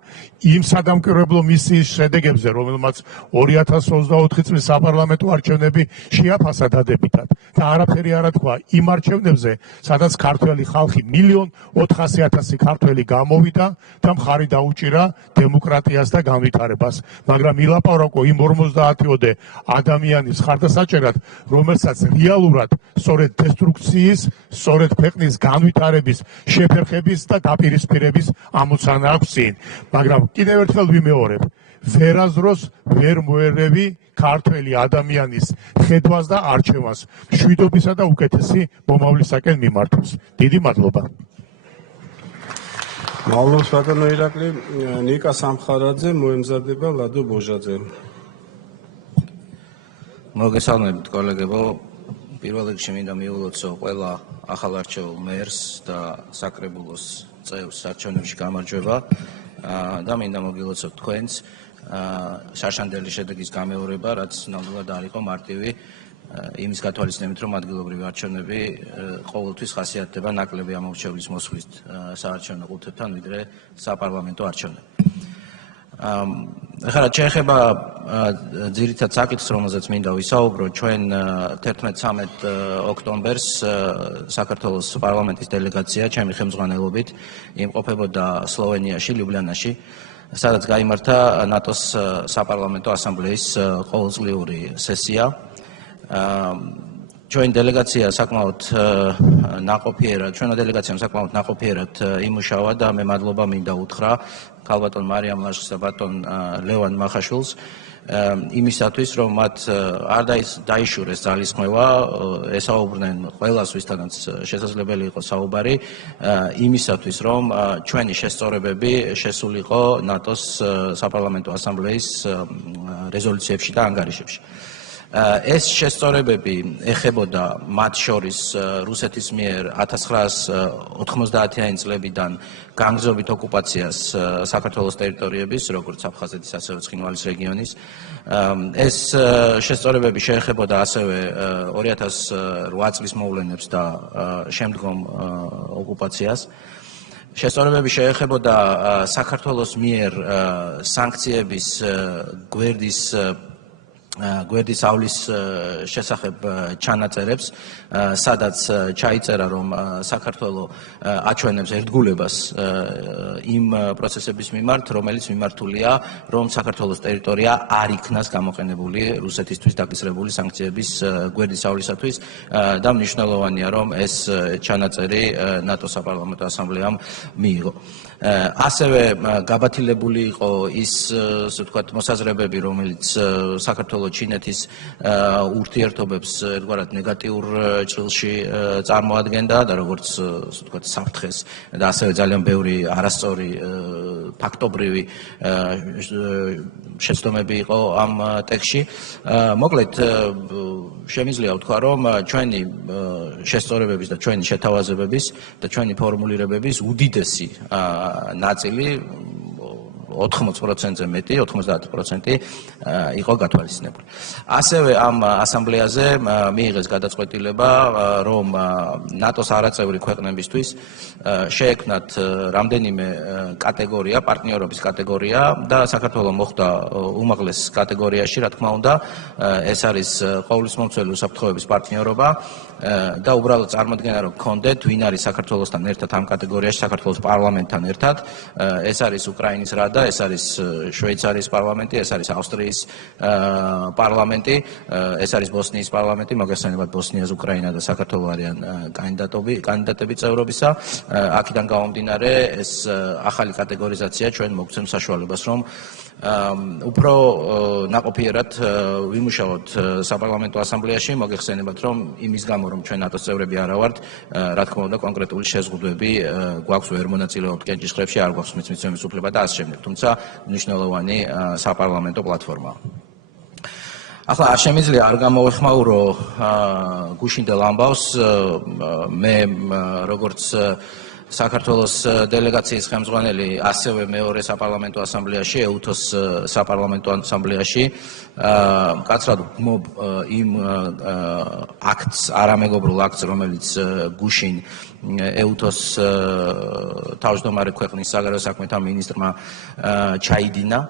იმ სადამკვირვებლო მისიის შედეგებზე, რომელმაც 2024 წლის საპარლამენტო არჩევნები შეაფასა დადებითად და არაფერი არ თქვა იმ არჩევნებზე, სადაც ქართველი ხალხი 1,400,000 ქართველი გამოვიდა და მხარი დაუჭირა დემოკრატიას და განვითარებას, მაგრამ ილაპარაკო იმ 50-ოდე ადამიანის ხარდასაჭერად, რომელსაც რეალურად სწორედ დესტრუქციის, სწორედ ქვეყნის განვითარების, შეფერხების და დაპირისპირების ამოცანა აქვს წინ. მაგრამ კიდევ ერთხელ ვიმეორებ, ვერაზროს ვერ მოერევი ქართველი ადამიანის ხედვას და არჩევას, მშვიდობისა და უკეთესი მომავლისაკენ მიმართავს. დიდი მადლობა. მადლობს ბატონო ირაკლი. ნიკა სამხარაძე მოემზადება ლადო ბოჟაძე. მოგესალმებით კოლეგებო. პირველ რიგში მინდა მიულოცო ყველა ახალარჩეულ მერს და საკრებულოს წევრს არჩევნებში გამარჯვება და მინდა მოგილოცოთ თქვენს შარშანდელი შედეგის გამეორება, რაც ნამდვილად არ იყო მარტივი იმის გათვალისწინებით, რომ ადგილობრივი არჩევნები ყოველთვის ხასიათდება ნაკლები ამორჩევლის მოსვლით საარჩევნო ყუთებთან, ვიდრე საპარლამენტო არჩევნები. ახლა შეეხება ძირითად საკითხს, რომელზეც მინდა ვისაუბრო, ჩვენ 11-13 ოქტომბერს საქართველოს პარლამენტის დელეგაცია ჩემი ხელმძღვანელობით იმყოფებოდა სლოვენიაში, ლიუბლიანაში, სადაც გაიმართა ნატოს საპარლამენტო ასამბლეის ყოველწლიური სესია. ჩვენი დელეგაცია საკმაოდ ნაყოფიერად იმუშავა და მე მადლობა მინდა უთხრა ქალბატონ მარიამ ლაშხს და ბატონ ლევან მახაშვილს იმისათვის, რომ მათ არ დაიშურეს ძალისხმევა, ესაუბრნენ ყველას, ვისთანაც შესაძლებელი იყო საუბარი, იმისათვის, რომ ჩვენი შესწორებები შესულიყო ნატოს საპარლამენტო ასამბლეის რეზოლუციებში და ანგარიშებში. ეს შესწორებები ეხებოდა მათ შორის რუსეთის მიერ 1990-იანი წლებიდან განგრძობით ოკუპაციას საქართველოს ტერიტორიების, როგორც აფხაზეთის, ასევე ცხინვალის რეგიონის. ეს შესწორებები შეეხებოდა ასევე 2008 წლის მოვლენებს და შემდგომ ოკუპაციას. შესწორებები შეეხებოდა საქართველოს მიერ სანქციების გვერდის ავლის შესახებ ჩანაწერებს, სადაც ჩაიწერა, რომ საქართველო აჩვენებს ერთგულებას იმ პროცესების მიმართ, რომელიც მიმართულია, რომ საქართველოს ტერიტორია არ იქნას გამოყენებული რუსეთისთვის დაკისრებული სანქციების გვერდისავლისათვის და მნიშვნელოვანია, რომ ეს ჩანაწერი ნატოს საპარლამენტო ასამბლეამ მიიღო. ასევე გაბათილებული იყო ის, ასე ვთქვათ, მოსაზრებები, რომელიც საქართველოს ჩინეთის ურთიერთობებს ერთგვარად ნეგატიურ ჭრილში წარმოადგენდა და როგორც ასე ვთქვათ საფრთხეს და ასევე ძალიან ბევრი არასწორი ფაქტობრივი შეცდომები იყო ამ ტექსტში. მოკლედ შემიძლია ვთქვა, რომ ჩვენი შესწორებების და ჩვენი შეთავაზებების და ჩვენი ფორმულირებების უდიდესი ნაწილი 80%-ზე მეტი, 90% იყო გათვალისწინებული. ასევე ამ ასამბლეაზე მიიღეს გადაწყვეტილება, რომ ნატოს არაწევრი ქვეყნებისთვის შეექმნათ რამდენიმე კატეგორია, პარტნიორობის კატეგორია და საქართველო მოხვდა უმაღლეს კატეგორიაში, რა თქმა უნდა, ეს არის ყოვლისმომცველი უსაფრთხოების პარტნიორობა და უბრალოდ წარმოადგენა, რომ გქონდეთ, ვინ არის საქართველოსთან ერთად ამ კატეგორიაში, საქართველოს პარლამენტთან ერთად, ეს არის უკრაინის რადა, ეს არის შვეიცარიის პარლამენტი, ეს არის ავსტრიის პარლამენტი, ეს არის ბოსნიის პარლამენტი, მოგესალმებით ბოსნიას, უკრაინა და საქართველო არიან კანდიდატები წევრობისა. აქედან გამომდინარე, ეს ახალი კატეგორიზაცია ჩვენ მოგცემს საშუალებას, რომ უფრო ნაყოფიერად ვიმუშაოთ საპარლამენტო ასამბლეაში, მოგეხსენებათ, რომ იმის გამო, რომ ჩვენ ნატოს წევრები არა ვართ, რა თქმა უნდა, კონკრეტული შეზღუდვები გვაქვს, ვერ მონაწილეობთ კენჭისყრებში, არ გვაქვს მიწმის უფლება და ასე შემდეგ. თუმცა მნიშვნელოვანი საპარლამენტო პლატფორმაა. ახლა არ შემიძლია არ გამოვეხმაურო გუშინდელ ამბავს, მე როგორც საქართველოს დელეგაციის ხელმძღვანელი, ასევე მეორე საპარლამენტო ასამბლეაში, ეუთოს საპარლამენტო ასამბლეაში, მკაცრად ვგმობ იმ აქტს, არამეგობრულ აქტს, რომელიც გუშინ ეუთოს თავმჯდომარე ქვეყნის საგარეო საქმეთა მინისტრმა ჩაიდინა.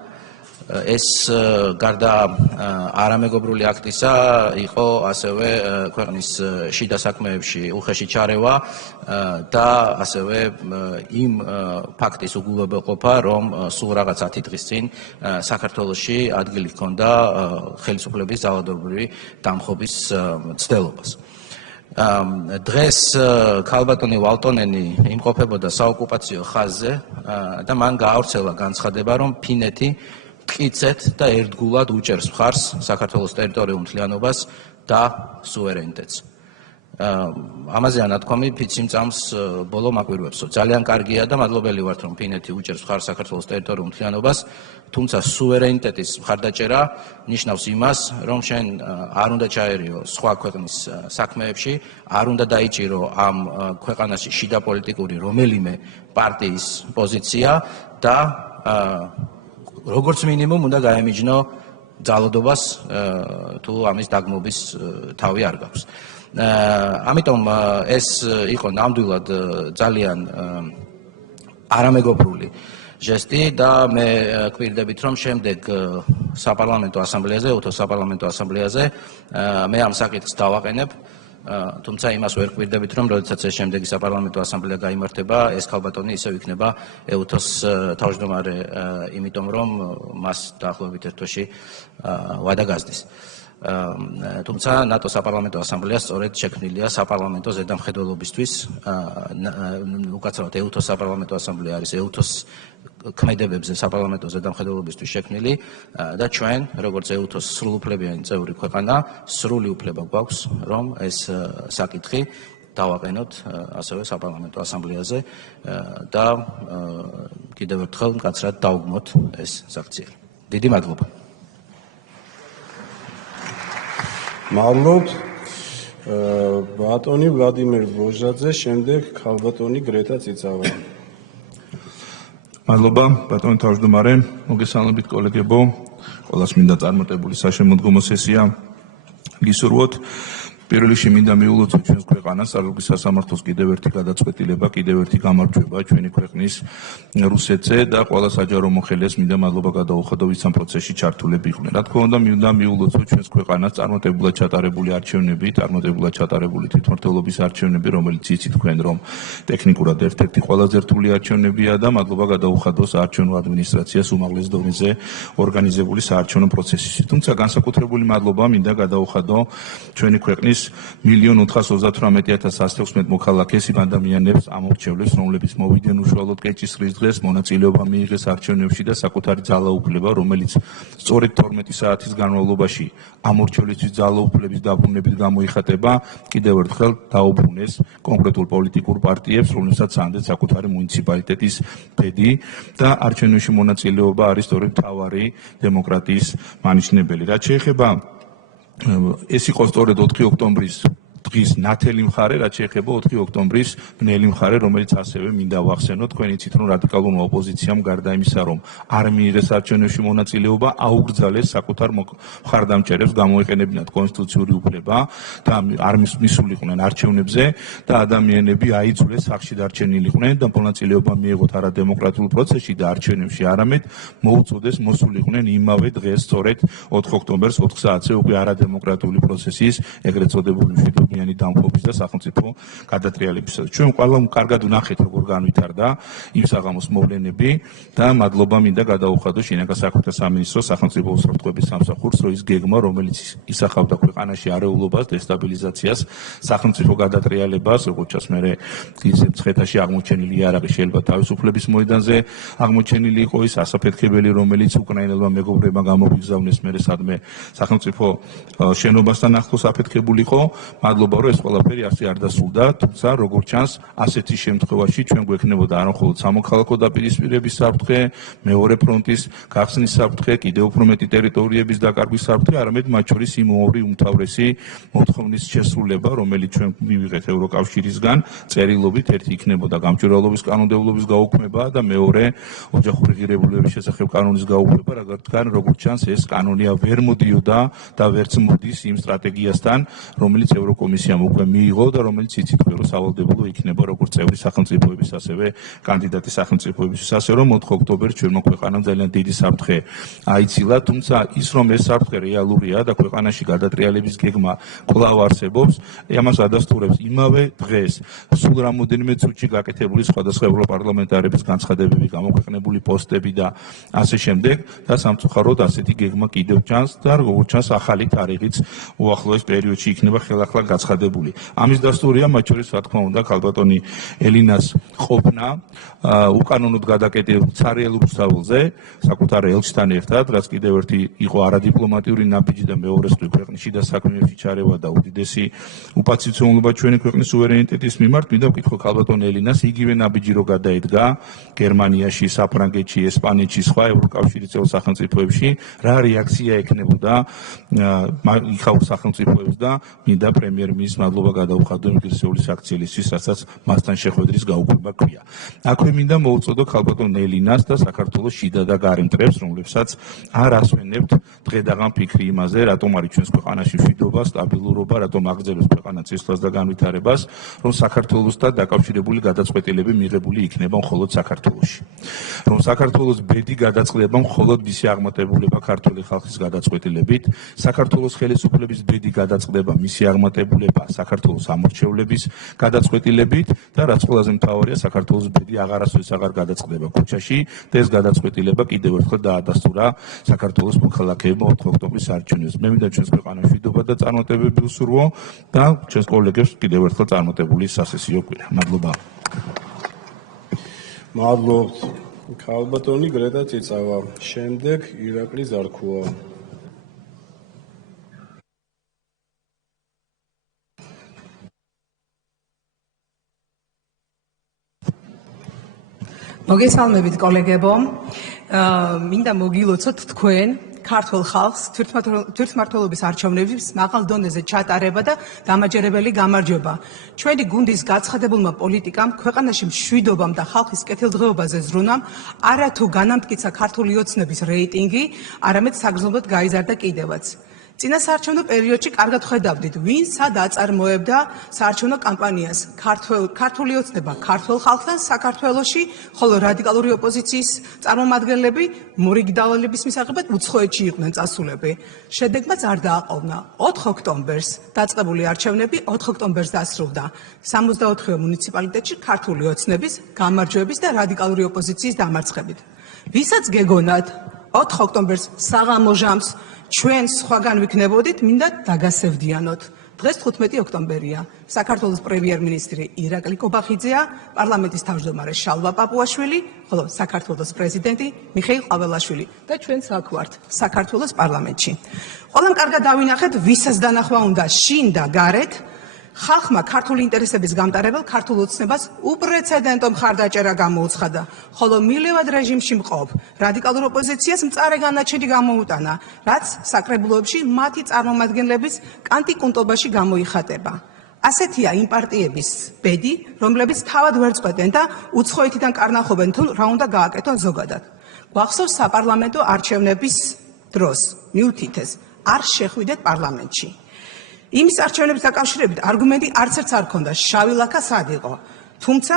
ეს გარდა არამეგობრული აქტისა იყო ასევე ქვეყნის შიდა საქმეებში უხეში ჩარევა და ასევე იმ ფაქტის უგულებელყოფა, რომ სულ რაღაც 10 დღის წინ საქართველოში ადგილი ჰქონდა ხელისუფლების ძალადობრივი დამხობის ცდელობას. დღეს ქალბატონი ვალტონენი იმყოფებოდა საოკუპაციო ხაზზე და მან გაავრცელა განცხადება, რომ ფინეთი მტკიცედ და ერთგულად უჭერს მხარს საქართველოს ტერიტორიულ მთლიანობას და სუვერენიტეტს. ამაზე ანათქვამი ფიციმ წამს ბოლო მაკვირვებსო. ძალიან კარგია და მადლობელი ვართ, რომ ფინეთი უჭერს მხარს საქართველოს ტერიტორიულ მთლიანობას, თუმცა სუვერენიტეტის მხარდაჭერა ნიშნავს იმას, რომ შენ არ უნდა ჩაერიო სხვა ქვეყნის საქმეებში, არ უნდა დაიჭირო ამ ქვეყანაში შიდა პოლიტიკური რომელიმე პარტიის პოზიცია და როგორც მინიმუმ უნდა გაემიჯნო ძალადობას, თუ ამის დაგმობის თავი არ გაქვს. ამიტომ ეს იყო ნამდვილად ძალიან არამეგობრული ჟესტი და მე გვირდებით რომ შემდეგ საპარლამენტო ასამბლეაზე, უთო საპარლამენტო ასამბლეაზე მე ამ საკითხს დავაყენებ. თუმცა იმას ვერ გვირდებით რომ როდესაც ეს შემდეგი საპარლამენტო ასამბლეა გაიმართება, ეს ქალბატონი ისევ იქნება ეუთოს თავმჯდომარე, იმიტომ რომ მას დაახლოებით ერთ თვეში ვადა გაზდის. თუმცა ნატო საპარლამენტო ასამბლეა სწორედ შექმნილია საპარლამენტო ზედამხედველობისთვის, უკაცრავად ეუთოს საპარლამენტო ასამბლეა არის ეუთოს ქმედებებზე საპარლამენტო ზედამხედველობისთვის შექმნილი და ჩვენ, როგორც ეუთოს სრულუფლებიანი წევრი ქვეყანა, სრული უფლება გვაქვს, რომ ეს საკითხი დავაყენოთ ასევე საპარლამენტო ასამბლეაზე და კიდევ ერთხელ მკაცრად დავგმოთ ეს საქციელი. დიდი მადლობა. მადლობთ ბატონი ვლადიმერ ბოჟაძე, შემდეგ ქალბატონი გრეტა წიწავა. მადლობა ბატონო თავმჯდომარე, მოგესალმებით კოლეგებო, ყველას მინდა წარმატებული საშემოდგომო სესია გისურვოთ. პირველ რიგში მინდა მიულოცოთ ჩვენს ქვეყანას, არაგვის სასამართლოს კიდევ ერთი გადაწყვეტილება, კიდევ ერთი გამარჯვება ჩვენი ქვეყნის რუსეთზე და ყველა საჯარო მოხელეს მინდა მადლობა გადაუხადო, ვინც ამ პროცესში ჩართულები იყვნენ. რა თქმა უნდა, მინდა მიულოცოთ ჩვენს ქვეყანას წარმატებულად ჩატარებული არჩევნები, წარმატებულად ჩატარებული თვითმმართველობის არჩევნები, რომელიც იცით თქვენ რომ ტექნიკურად ერთ-ერთი ყველაზე რთული არჩევნებია და მადლობა გადაუხადოს საარჩევნო ადმინისტრაციას უმაღლეს დონეზე ორგანიზებული საარჩევნო პროცესისთვის. თუმცა განსაკუთრებული მადლობა მინდა გადაუხადო ჩვენი ქვეყნის 1,438,116 მოქალაქეს იმ ადამიანებს ამორჩევლებს, რომლებიც მოვიდნენ უშუალოდ კეჭისყრის დღეს, მონაწილეობა მიიღეს არჩევნებში და საკუთარი ძალაუფლება, რომელიც სწორედ 12 საათის განმავლობაში ამორჩევლისთვის ძალაუფლების დაბრუნებით გამოიხატება, კიდევ ერთხელ დაუბრუნეს კონკრეტულ პოლიტიკურ პარტიებს, რომლებსაც სანდეთ საკუთარი მუნიციპალიტეტის ბედი და არჩევნებში მონაწილეობა არის სწორედ მთავარი დემოკრატიის მანიშნებელი. რაც შეეხება ეს იყო სწორედ 4 ოქტომბრის დღის ნათელი მხარე, რაც შეეხება 4 ოქტომბრის ბნელი მხარე, რომელიც ასევე მინდა ვახსენოთ. თქვენ იცით რომ რადიკალურმა ოპოზიციამ გარდა იმისა, რომ არ მიიღეს არჩევნებში მონაწილეობა, აუგრძალეს საკუთარ მხარდამჭერებს გამოეყენებინათ კონსტიტუციური უფლება და არ მისულიყვნენ არჩევნებზე და ადამიანები აიძულეს სახლში დარჩენილიყვნენ და მონაწილეობა მიიღოთ არა დემოკრატიულ პროცესში და არჩევნებში, არამედ მოუწოდეს მოსულიყვნენ იმავე დღეს, სწორედ 4 ოქტომბერს 4 საათზე უკვე არადემოკრატიული პროცესის ეგრეთ წოდებული მშვიდობიანი დამხობის და სახელმწიფო გადატრიალებისას. ჩვენ ყველა კარგად ვნახეთ, როგორ განვითარდა იმ საღამოს მოვლენები და მადლობა მინდა გადაუხადო შინაგან საქმეთა სამინისტროს სახელმწიფო უსაფრთხოების სამსახურს, რომ ის გეგმა, რომელიც ისახავდა ქვეყანაში არეულობას, დესტაბილიზაციას, სახელმწიფო გადატრიალებას, როგორც ჩანს მე ის მცხეთაში აღმოჩენილი იარაღი შეიძლება თავისუფლების მოედანზე აღმოჩენილი იყო, ის ასაფეთქებელი, რომელიც უკრაინელმა მეგობრებმა გამოგვიგზავნეს მე სადმე სახელმწიფო შენობასთან ახლოს აფეთქებული იყო. მადლობა რომ ეს ყველაფერი ასე არ დასრულდა, თუმცა როგორც ჩანს, ასეთი შემთხვევაში ჩვენ გვექნებოდა არა მხოლოდ სამოქალაქო დაპირისპირების საფრთხე, მეორე ფრონტის გახსნის საფრთხე, კიდევ უფრო მეტი ტერიტორიების დაკარგვის საფრთხე, არამედ მათ შორის იმ ორი უმთავრესი მოთხოვნის შესრულება, რომელიც ჩვენ მივიღეთ ევროკავშირისგან, წერილობით, ერთი იქნებოდა გამჭვირვალობის კანონმდებლობის გაუქმება და მეორე ოჯახური ღირებულებების შესახებ კანონის გაუქმება, რადგან როგორც ჩანს, ეს კანონია ვერ მოდიოდა და ვერც მოდის იმ სტრატეგიასთან, რომელიც ევროკომისიამ უკვე მიიღო და რომელიც იცით რომ სავალდებულო იქნება როგორც წევრი სახელმწიფოების, ასევე კანდიდატი სახელმწიფოებისთვის, ასე რომ 4 ოქტომბერს ჩვენმა ქვეყანამ ძალიან დიდი საფრთხე აიცილა, თუმცა ის რომ ეს საფრთხე რეალურია და ქვეყანაში გადატრიალების გეგმა კვლავ არსებობს, ამას ადასტურებს იმავე დღეს სულ რამოდენიმე წუთში გაკეთებული სხვადასხვა ევროპარლამენტარების განცხადებები, გამოქვეყნებული პოსტები და ასე შემდეგ და სამწუხაროდ ასეთი გეგმა კიდევ ჩანს და როგორც ჩანს ახალი თარიღიც უახლოეს პერიოდში იქნება ხელახლა გაცხადებული. ამის დასტურია მათ შორის რა თქმა უნდა ქალბატონი ელინას ყოფნა უკანონოდ გადაკეტილ ცარიელ რუსთაველზე საკუთარ ელჩთან ერთად, რაც კიდევ ერთი იყო არადიპლომატიური ნაბიჯი და მეორეს ქვეყნის შიდა საქმეებში ჩარევა და უდიდესი უპაციცონლობა ჩვენი ქვეყნის სუვერენიტეტის მიმართ. მინდა ვკითხო ქალბატონ ელინას, იგივე ნაბიჯი რო გადაედგა გერმანიაში, საფრანგეთში, ესპანეთში, სხვა ევროკავშირის წევრ სახელმწიფოებში, რა რეაქცია ექნებოდა იქაურ სახელმწიფოებს და მინდა პრემიერ პრემიის მადლობა გადაუხადო ინგლისური საქციელისთვის, რასაც მასთან შეხვედრის გაუქმება ქვია. აქვე მინდა მოვუწოდო ქალბატონ ნელინას და საქართველოს შიდა და გარე მტრებს, რომლებსაც არ ასვენებთ დღედაღამ ფიქრი იმაზე, რატომ არის ჩვენს ქვეყანაში მშვიდობა, სტაბილურობა, რატომ აგრძელებს ქვეყანა წესვლას და განვითარებას, რომ საქართველოსთან დაკავშირებული გადაწყვეტილები მიღებული იქნება მხოლოდ საქართველოში. რომ საქართველოს ბედი გადაწყდება მხოლოდ მისი აღმატებულება ქართული ხალხის გადაწყვეტილებით, საქართველოს ხელისუფლების ბედი გადაწყდება მისი აღმატებულება საქართველოს ამორჩევლების გადაწყვეტილებით და რაც ყველაზე მთავარია, საქართველოს ბედი აღარასოდეს აღარ გადაწყდება ქუჩაში და ეს გადაწყვეტილება კიდევ ერთხელ დაადასტურა საქართველოს მოქალაქეებმა 4 ოქტომბრის არჩევნებს. მე მინდა ჩვენს ქვეყანას მშვიდობა და წარმატებები ვსურვო და ჩვენს კოლეგებს კიდევ ერთხელ წარმატებული სასესიო კვირა. მადლობა. მადლობთ. ქალბატონი გრეტა წიწავა. შემდეგ ირაკლი ზარქუა. მოგესალმებით კოლეგებო. მინდა მოგილოცოთ თქვენ ქართულ ხალხს თვითმმართველობის არჩევნების მაღალ დონეზე ჩატარება და დამაჯერებელი გამარჯვება. ჩვენი გუნდის გაცხადებულმა პოლიტიკამ, ქვეყანაში მშვიდობამ და ხალხის კეთილდღეობაზე ზრუნვამ არათუ განამტკიცა ქართული ოცნების რეიტინგი, არამედ საგრძნობლად გაიზარდა კიდევაც. წინა საარჩევნო პერიოდში კარგად ხედავდით, ვინ სად აწარმოებდა საარჩევნო კამპანიას. ქართული ოცნება ქართველ ხალხთან საქართველოში, ხოლო რადიკალური ოპოზიციის წარმომადგენლები მორიგი დავალების მისაღებად უცხოეთში იყვნენ წასულები. შედეგმაც არ დააყოვნა. 4 ოქტომბერს დაწყებული არჩევნები 4 ოქტომბერს დასრულდა. 64 მუნიციპალიტეტში ქართული ოცნების, გამარჯვების და რადიკალური ოპოზიციის დამარცხებით. ვისაც გეგონათ 4 ოქტომბერს საღამო ჟამს ჩვენ სხვაგან ვიქნებოდით, მინდა დაგასევდიანოთ. დღეს 15 ოქტომბერია. საქართველოს პრემიერ-მინისტრი ირაკლი კობახიძეა, პარლამენტის თავმჯდომარე შალვა პაპუაშვილი, ხოლო საქართველოს პრეზიდენტი მიხეილ ყაველაშვილი და ჩვენც აქ ვართ საქართველოს პარლამენტში. ყველამ კარგად დავინახეთ, ვისაც დანახვა უნდა შინ და გარეთ. ხალხმა ქართული ინტერესების გამტარებელ ქართულ ოცნებას უპრეცედენტო მხარდაჭერა გამოუცხადა, ხოლო მილევად რეჟიმში მყოფ რადიკალურ ოპოზიციას მწარე განაჩენი გამოუტანა, რაც საკრებულოებში მათი წარმომადგენლების კანტიკუნტობაში გამოიხატება. ასეთია იმ პარტიების ბედი, რომლებიც თავად ვერ წყვეტენ და უცხოეთიდან კარნახობენ თუ რა უნდა გააკეთონ ზოგადად. გვახსოვს საპარლამენტო არჩევნების დროს მიუთითეს, არ შეხვიდეთ პარლამენტში. იმის არჩევნების დაკავშირებით არგუმენტი არცერთს არ ქონდა, შავი ლაქა სად იყო. თუმცა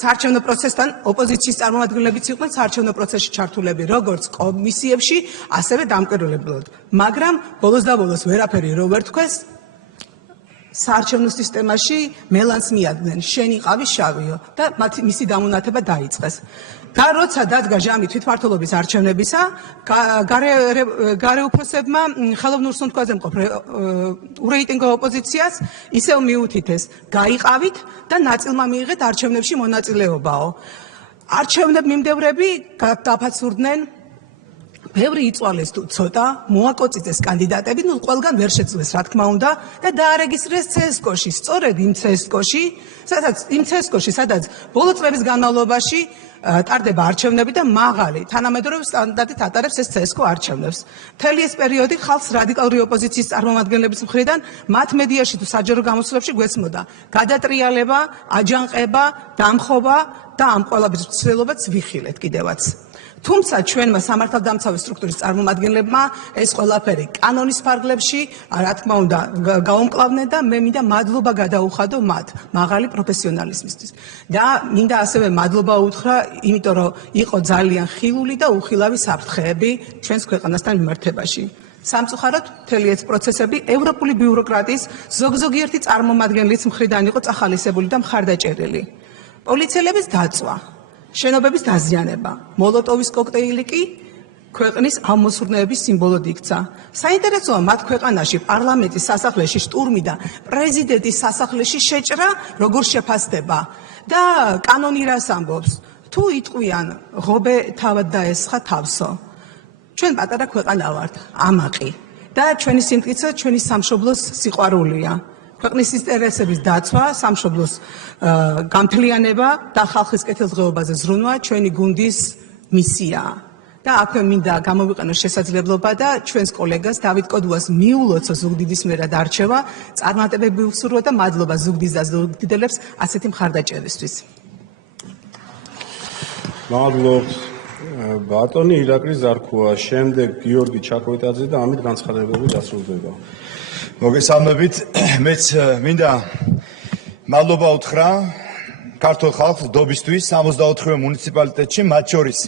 საარჩევნო პროცესთან ოპოზიციის წარმომადგენლებიც იყვნენ საარჩევნო პროცესში ჩართულები, როგორც კომისიებში, ასევე დამკვირვებლად. მაგრამ ბოლოს და ბოლოს ვერაფერი რო ვერ თქვეს, საარჩევნო სისტემაში მელანს მიადგნენ, შენ იყავი შავიო და მისი დამონათება დაიწყეს. და როცა დადგა ჟამი თვითმმართველობის არჩევნებისა, გარე უფროსებმა ხელოვნურ სუნთქვაზე მყოფ ურეიტინგო ოპოზიციას ისევ მიუთითეს, გაიყავით და ნაწილმა მიიღეთ არჩევნებში მონაწილეობაო. არჩევნებმიმდევრები დაფაცურდნენ, ბევრი იწვალეს თუ ცოტა, მოაკოწიწეს კანდიდატები, ყველგან ვერ შეძლეს რა თქმა უნდა და დაარეგისტრეს CSGO-ში, სწორედ იმ CSGO-ში, სადაც ბოლო წლების განმავლობაში ტარდება არჩევნები და მაღალი თანამედროვე სტანდარტით ატარებს ეს CSGO არჩევნებს. მთელი ეს პერიოდი ხალხს რადიკალური ოპოზიციის წარმომადგენლების მხრიდან მათ მედიაში თუ საჯარო გამოსვლებში გვესმოდა გადატრიალება, აჯანყება, დამხობა და ამ ყველაფრის ცდილობაც ვიხილეთ კიდევაც. თუმცა ჩვენმა სამართალდამცავი სტრუქტურის წარმომადგენლებმა ეს ყველაფერი კანონის ფარგლებში, რა თქმა უნდა, გაუმკლავდნენ და მე მინდა მადლობა გადაუხადო მათ მაღალი პროფესიონალიზმისთვის. და მინდა ასევე მადლობა უთხრა, იმიტომ რომ იყო ძალიან ხილული და უხილავი საფრთხეები ჩვენს ქვეყანასთან მიმართებაში. სამწუხაროდ, მთელი ეს პროცესები ევროპული ბიუროკრატიის ზოგიერთი წარმომადგენლის მხრიდან იყო წახალისებული და მხარდაჭერილი. პოლიციელების დაწვა, შენობების დაზიანება, მოლოტოვის კოქტეილი კი ქვეყნის ამოსურნეების სიმბოლოდ იქცა. საინტერესოა მათ ქვეყანაში პარლამენტის სასახლეში შტურმი და პრეზიდენტის სასახლეში შეჭრა როგორ შეფასდება და კანონი რას ამბობს. თუ იტყვიან ღობე თავად დაესხა თავსო. ჩვენ პატარა ქვეყანა ვართ, ამაყი და ჩვენი სიმტკიცე ჩვენი სამშობლოს სიყვარულია. ქვეყნის ინტერესების დაცვა, სამშობლოს გამთლიანება და ხალხის კეთილდღეობაზე ზრუნვა ჩვენი გუნდის მისიაა. და აქვე მინდა გამოვიყენოს შესაძლებლობა და ჩვენს კოლეგას დავით კოდუას მიულოცო ზუგდიდის მერად არჩევა. წარმატებები ვსურვო და მადლობა ზუგდიდს და ზუგდიდელებს ასეთი მხარდაჭერისთვის. მადლობთ ბატონი ირაკლი ზარქუა, შემდეგ გიორგი ჩაკვეტაძე და ამით განცხადებები დასრულდება. მოგესალმებით, მეც მინდა მადლობა უთხრა ქართულ ხალხს დობისთვის 64 მუნიციპალიტეტში, მათ შორის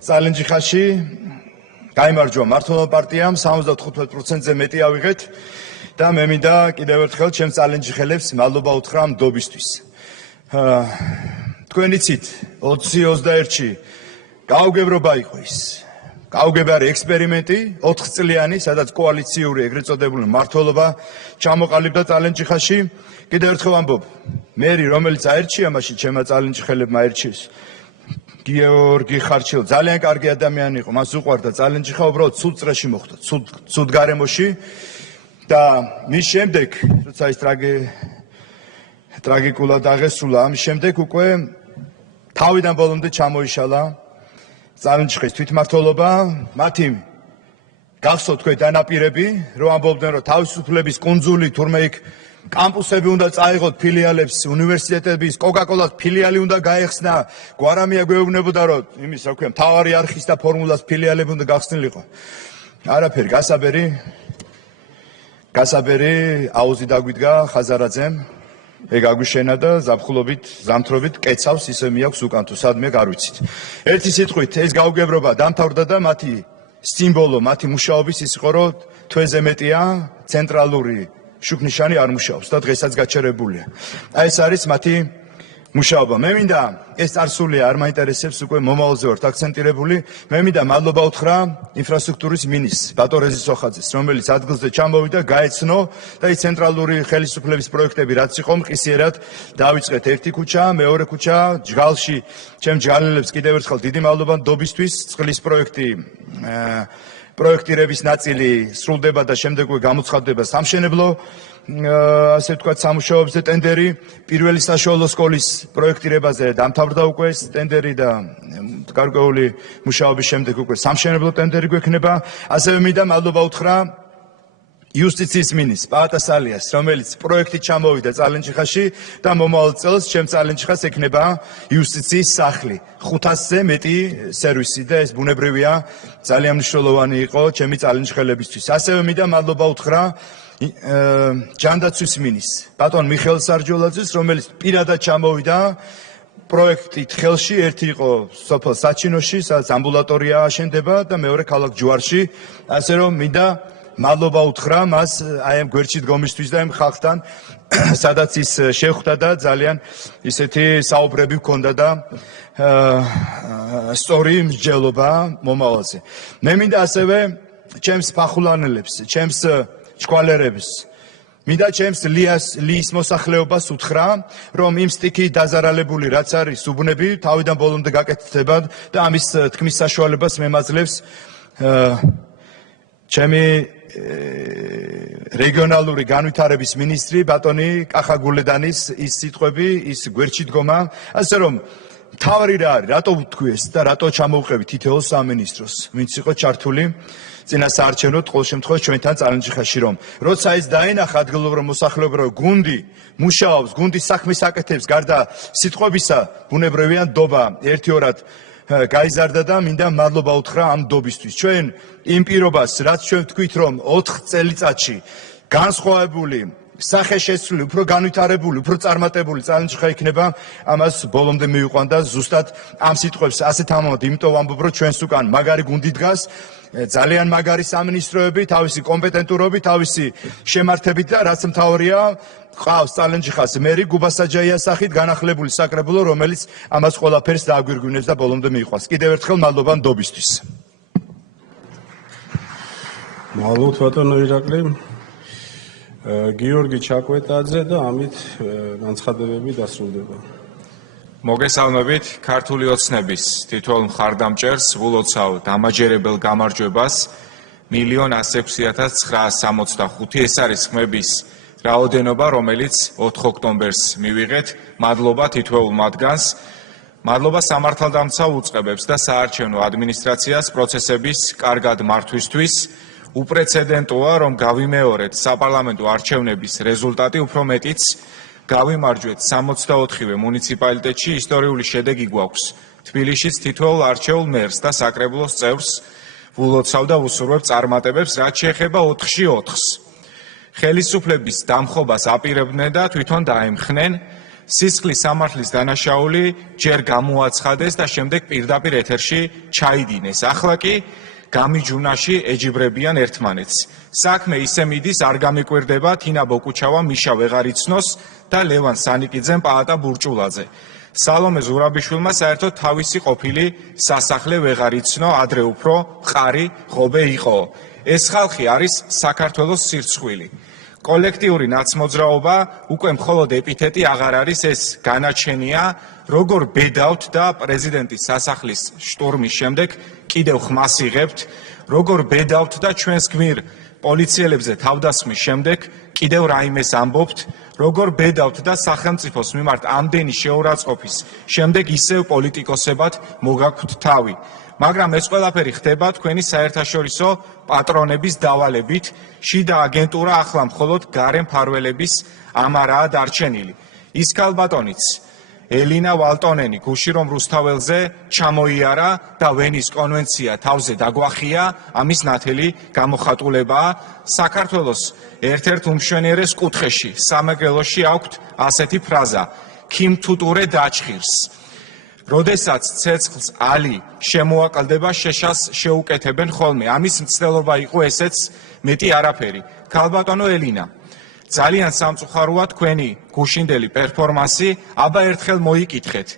წალენჯიხაში გაიმარჯვა მართლობა პარტიამ 75%-ზე მეტი ავიღეთ და მე მინდა კიდევ ერთხელ ჩემს წალენჯიხელებს მადლობა უთხრა ამ დობისთვის. თქვენ იცით 2021-ში გაუგებრობა იყო ის. გაუგებარი ექსპერიმენტი 4 წლიანი, სადაც კოალიციური ეგრეთ წოდებული მართლობა ჩამოყალიბდა წალენჯიხაში. კიდევ ერთხელ ამბობ, მერი რომელიც აერჩია მაშინ ჩემმა წალენჯიხელებმა აერჩიეს გიორგი ხარჩილ, ძალიან კარგი ადამიანი იყო, მას უყვარდა წალენჯიხა, უბრალოდ ცუდ წრეში მოხვდა, ცუდ გარემოში და მის შემდეგ, როცა ის ტრაგიკულად აღესრულა, ამის შემდეგ უკვე თავიდან ბოლომდე ჩამოიშალა წალენჯიხის თვითმმართველობა, მათი გახსოვთ თქვენ დანაპირები, რომ ამბობდნენ, რომ თავისუფლების კუნძული თურმე იქ კამპუსები უნდა წაიღოთ ფილიალებს, უნივერსიტეტების, კოკაკოლას ფილიალი უნდა გაეხსნა, გვარამია გვეუბნებოდა, რომ იმის რა ქვია, მთავარი არხის და ფორმულას ფილიალები უნდა გახსნილიყო. არაფერი, გასაბერი აუზი დაგვიდგა ხაზარაძემ. ეგ აგვიშენა და ზაფხულობით, ზამთრობით კეცავს ისე მიაქვს უკან თუ სადმე არ ვიცით. ერთი სიტყვით ეს გაუგებრობა დამთავრდა და მათი სიმბოლო, მათი მუშაობის ის იყო, რომ თვეზე მეტია ცენტრალური შუქნიშანი არ მუშაობს და დღესაც გაჩერებულია. აი ეს არის მათი მუშაობა. მე მინდა ეს წარსულია არ მაინტერესებს უკვე მომავალზე ვართ აქცენტირებული. მე მინდა მადლობა უთხრა ინფრასტრუქტურის მინისტრს ბატონ რეზისოხაძეს, რომელიც ადგილზე ჩამოვიდა, გაეცნო და ის ცენტრალური ხელისუფლების პროექტები რაც იყო მყისიერად დავიწყეთ. ერთი ქუჩა, მეორე ქუჩა, ჯგალში, ჩემ ჯგალელებს კიდევ ერთხელ დიდი მადლობა დობისთვის, წყლის პროექტირების ნაწილი სრულდება და შემდეგ გამოცხადდება სამშენებლო ასე ვთქვათ სამუშაოებზე ტენდერი, პირველი საშუალო სკოლის პროექტირებაზე დამთავრდა უკვე ეს ტენდერი და გარკვეული მუშაობის შემდეგ უკვე სამშენებლო ტენდერი გვექნება. ასევე მინდა მადლობა უთხრა იუსტიციის მინისტრს პაატას ალიას, რომელიც პროექტით ჩამოვიდა წალენჯიხაში და მომავალ წელს ჩემ წალენჯიხას ექნება იუსტიციის სახლი. 500-ზე მეტი სერვისი და ეს ბუნებრივია ძალიან მნიშვნელოვანი იყო ჩემი წალენჯიხელებისთვის. ასევე მინდა მადლობა უთხრა ჯანდაცვის მინისტრს, ბატონ მიხეილ სარჯოლაძეს, რომელიც პირადად ჩამოვიდა პროექტით ხელში, ერთი იყო სოფელ საჩინოში, სადაც ამბულატორია აშენდება და მეორე ქალაქ ჯუარში, ასე რომ მინდა მადლობა უთხრა მას აი ამ გვერდში დგომისთვის და ამ ხალხთან, სადაც ის შეხვდა და ძალიან ისეთი საუბრები ჰქონდა და სწორი მსჯელობა მომავალზე. მე მინდა ასევე ჩემს ფახულანელებს, ჩემს შკვალერებს, მინდა ჩემს ლიის მოსახლეობას უთხრა, რომ იმ სტიქით დაზარალებული რაც არის უბნები თავიდან ბოლომდე გაკეთდება და ამის თქმის საშუალებას მემაძლევს ჩემი რეგიონალური განვითარების მინისტრი ბატონი კახაგულედანის ის სიტყვები, ის გვერდში დგომა, ასე რომ მთავარი რა არის, რატო ვთქვი და რატო ჩამოვყევი თითოეულ სამინისტროს, ვინც იყო ჩართული წინასაარჩევნოდ ყოველ შემთხვევაში ჩვენთან წალენჯიხაში, რომ როცა ის დაენახა ადგილობრივ მოსახლეობრივ გუნდი მუშაობს, გუნდი საქმეს აკეთებს, გარდა სიტყვებისა, ბუნებრივია ნდობა ერთიორად გაიზარდა და მინდა მადლობა უთხრა ამ ნდობისთვის. ჩვენ იმ პირობას, რაც ჩვენ ვთქვით, რომ 4 წელიწადში განსხვავებული სახეშეცვლილი, უფრო განვითარებული, უფრო წარმატებული წალენჯიხა იქნება, ამას ბოლომდე მივიყვან და ზუსტად ამ სიტყვებს ასეთ ამბობ, იმიტომ ვამბობ, რომ ჩვენს უკან მაგარი გუნდი დგას, ძალიან მაგარი სამინისტროები, თავისი კომპეტენტურობით, თავისი შემართებით და რაც მთავარია, ყავს წალენჯიხას მერი გუბასაჯაიას სახით განახლებული საკრებულო, რომელიც ამას ყველაფერს დააგვირგვინებს და ბოლომდე მიიყვანს. კიდევ ერთხელ მადლობა ნდობისთვის. მადლობთ ბატონო ირაკლი. გიორგი ჩაკვეტაძე და ამით განცხადებები დასრულდება. მოგესალმებით ქართული ოცნების თითოეულ მხარდამჭერს ვილოცავ დამაჯერებელ გამარჯვებას 1,106,965. ეს არის ხმების რაოდენობა, რომელიც 4 ოქტომბერს მივიღეთ. მადლობა თითოეულ მათგანს. მადლობა სამართალდამცავ უწყებებს და საარჩევნო ადმინისტრაციას პროცესების კარგად მართვისთვის. უპრეცედენტოა, რომ გავიმეორეთ საპარლამენტო არჩევნების რეზულტატი, უფრო მეტიც გავიმარჯვეთ 64-ვე მუნიციპალიტეტში. ისტორიული შედეგი გვაქვს. თბილისშიც თითოეულ არჩეულ მერს და საკრებულოს წევრს ვილოცავ და ვუსურვებ წარმატებებს, რაც შეეხება 4-ში 4-ს. ხელისუფლების დამხობას აპირებდნენ და თვითონ დაემხნენ. სისხლის სამართლის დანაშაული ჯერ გამოაცხადეს და შემდეგ პირდაპირ ეთერში ჩაიდინეს. ახლა კი გამიჯუნაში ეჯიბრებიან ერთმანეთს. საქმე ისე მიდის, არ გამიკვირდება თინა ბოკუჩავა მიშა ვეღარიცნოს და ლევან სანიკიძემ პაატა ბურჭულაძე. სალომე ზურაბიშვილმა საერთოდ თავისი ყოფილი სასახლე ვეღარიცნო, ადრე უფრო მყარი ღობე იყო. ეს ხალხი არის საქართველოს სირცხვილი. კოლექტიური ნაცმოძრაობა უკვე მხოლოდ ეპითეტი აღარ არის, ეს განაჩენია, როგორ ბედავთ და პრეზიდენტის სასახლის შტურმის შემდეგ კიდევ ხმას იღებთ, როგორ ბედავთ და ჩვენს გმირ პოლიციელებზე თავდასხმის შემდეგ კიდევ რაიმეს ამბობთ, როგორ ბედავთ და სახელმწიფოს მიმართ ამდენი შეურაცხყოფის შემდეგ ისევ პოლიტიკოსებად მოგაქვთ თავი. მაგრამ ეს ყველაფერი ხდება თქვენი საერთაშორისო პატრონების დავალებით. შიდა აგენტურა ახლა მხოლოდ გარე მფარველების ამარაა დარჩენილი. ის ქალბატონიც ელინა ვალტონენი გუში რომ რუსთაველზე ჩამოიარა და ვენის კონვენცია თავზე დაგვახია, ამის ნათელი გამოხატულებაა. საქართველოს ერთ-ერთ უმშვენიერეს კუთხეში სამეგრელოში აქვთ ასეთი ფრაზა: ქიმთუტურე დაჩხირს. როდესაც ცეცხლს ალი შემოაკლდება, შეშას შეუკეთებენ ხოლმე. ამის მცდელობა იყო ესეც, მეტი არაფერი. ქალბატონო ელინა, ძალიან სამწუხაროა თქვენი გუშინდელი პერფორმანსი, აბა ერთხელ მოიკითხეთ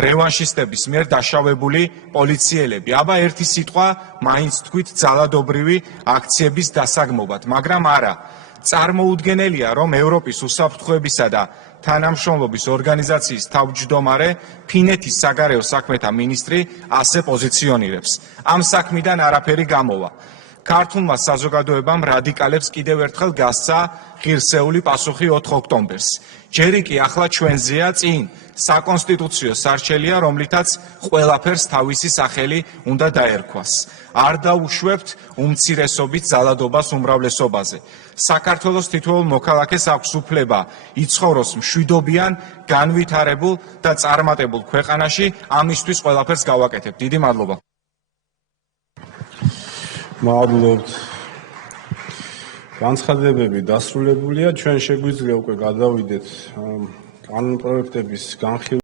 რევანშისტების მიერ დაშავებული პოლიციელები. აბა ერთი სიტყვა მაინც თქვით ძალადობრივი აქციების დასაგმობად, მაგრამ არა. წარმოუდგენელია, რომ ევროპის უსაფრთხოებისა და თანამშრომლობის ორგანიზაციის თავმჯდომარე, ფინეთის საგარეო საქმეთა მინისტრი ასე პოზიციონირებს. ამ საქმიდან არაფერი გამოვა. ქართულმა საზოგადოებამ რადიკალებს კიდევ ერთხელ გასცა ღირსეული პასუხი 4 ოქტომბერს. ჯერი კი ახლა ჩვენზეა, წინ საკონსტიტუციო სარჩელია, რომლითაც ყველაფერს თავისი სახელი უნდა დაერქვას. არ დაუშვებთ უმცირესობით ძალადობას უმრავლესობაზე. საქართველოს თითოეულ მოქალაქეს აქვს უფლება იცხოვროს მშვიდობიან, განვითარებულ და წარმატებულ ქვეყანაში. ამისთვის ყველაფერს გავაკეთებ. დიდი მადლობა. მადლობთ. განცხადებები დასრულებულია. ჩვენ შეგვიძლია უკვე გადავიდეთ კანონპროექტების განხილვას.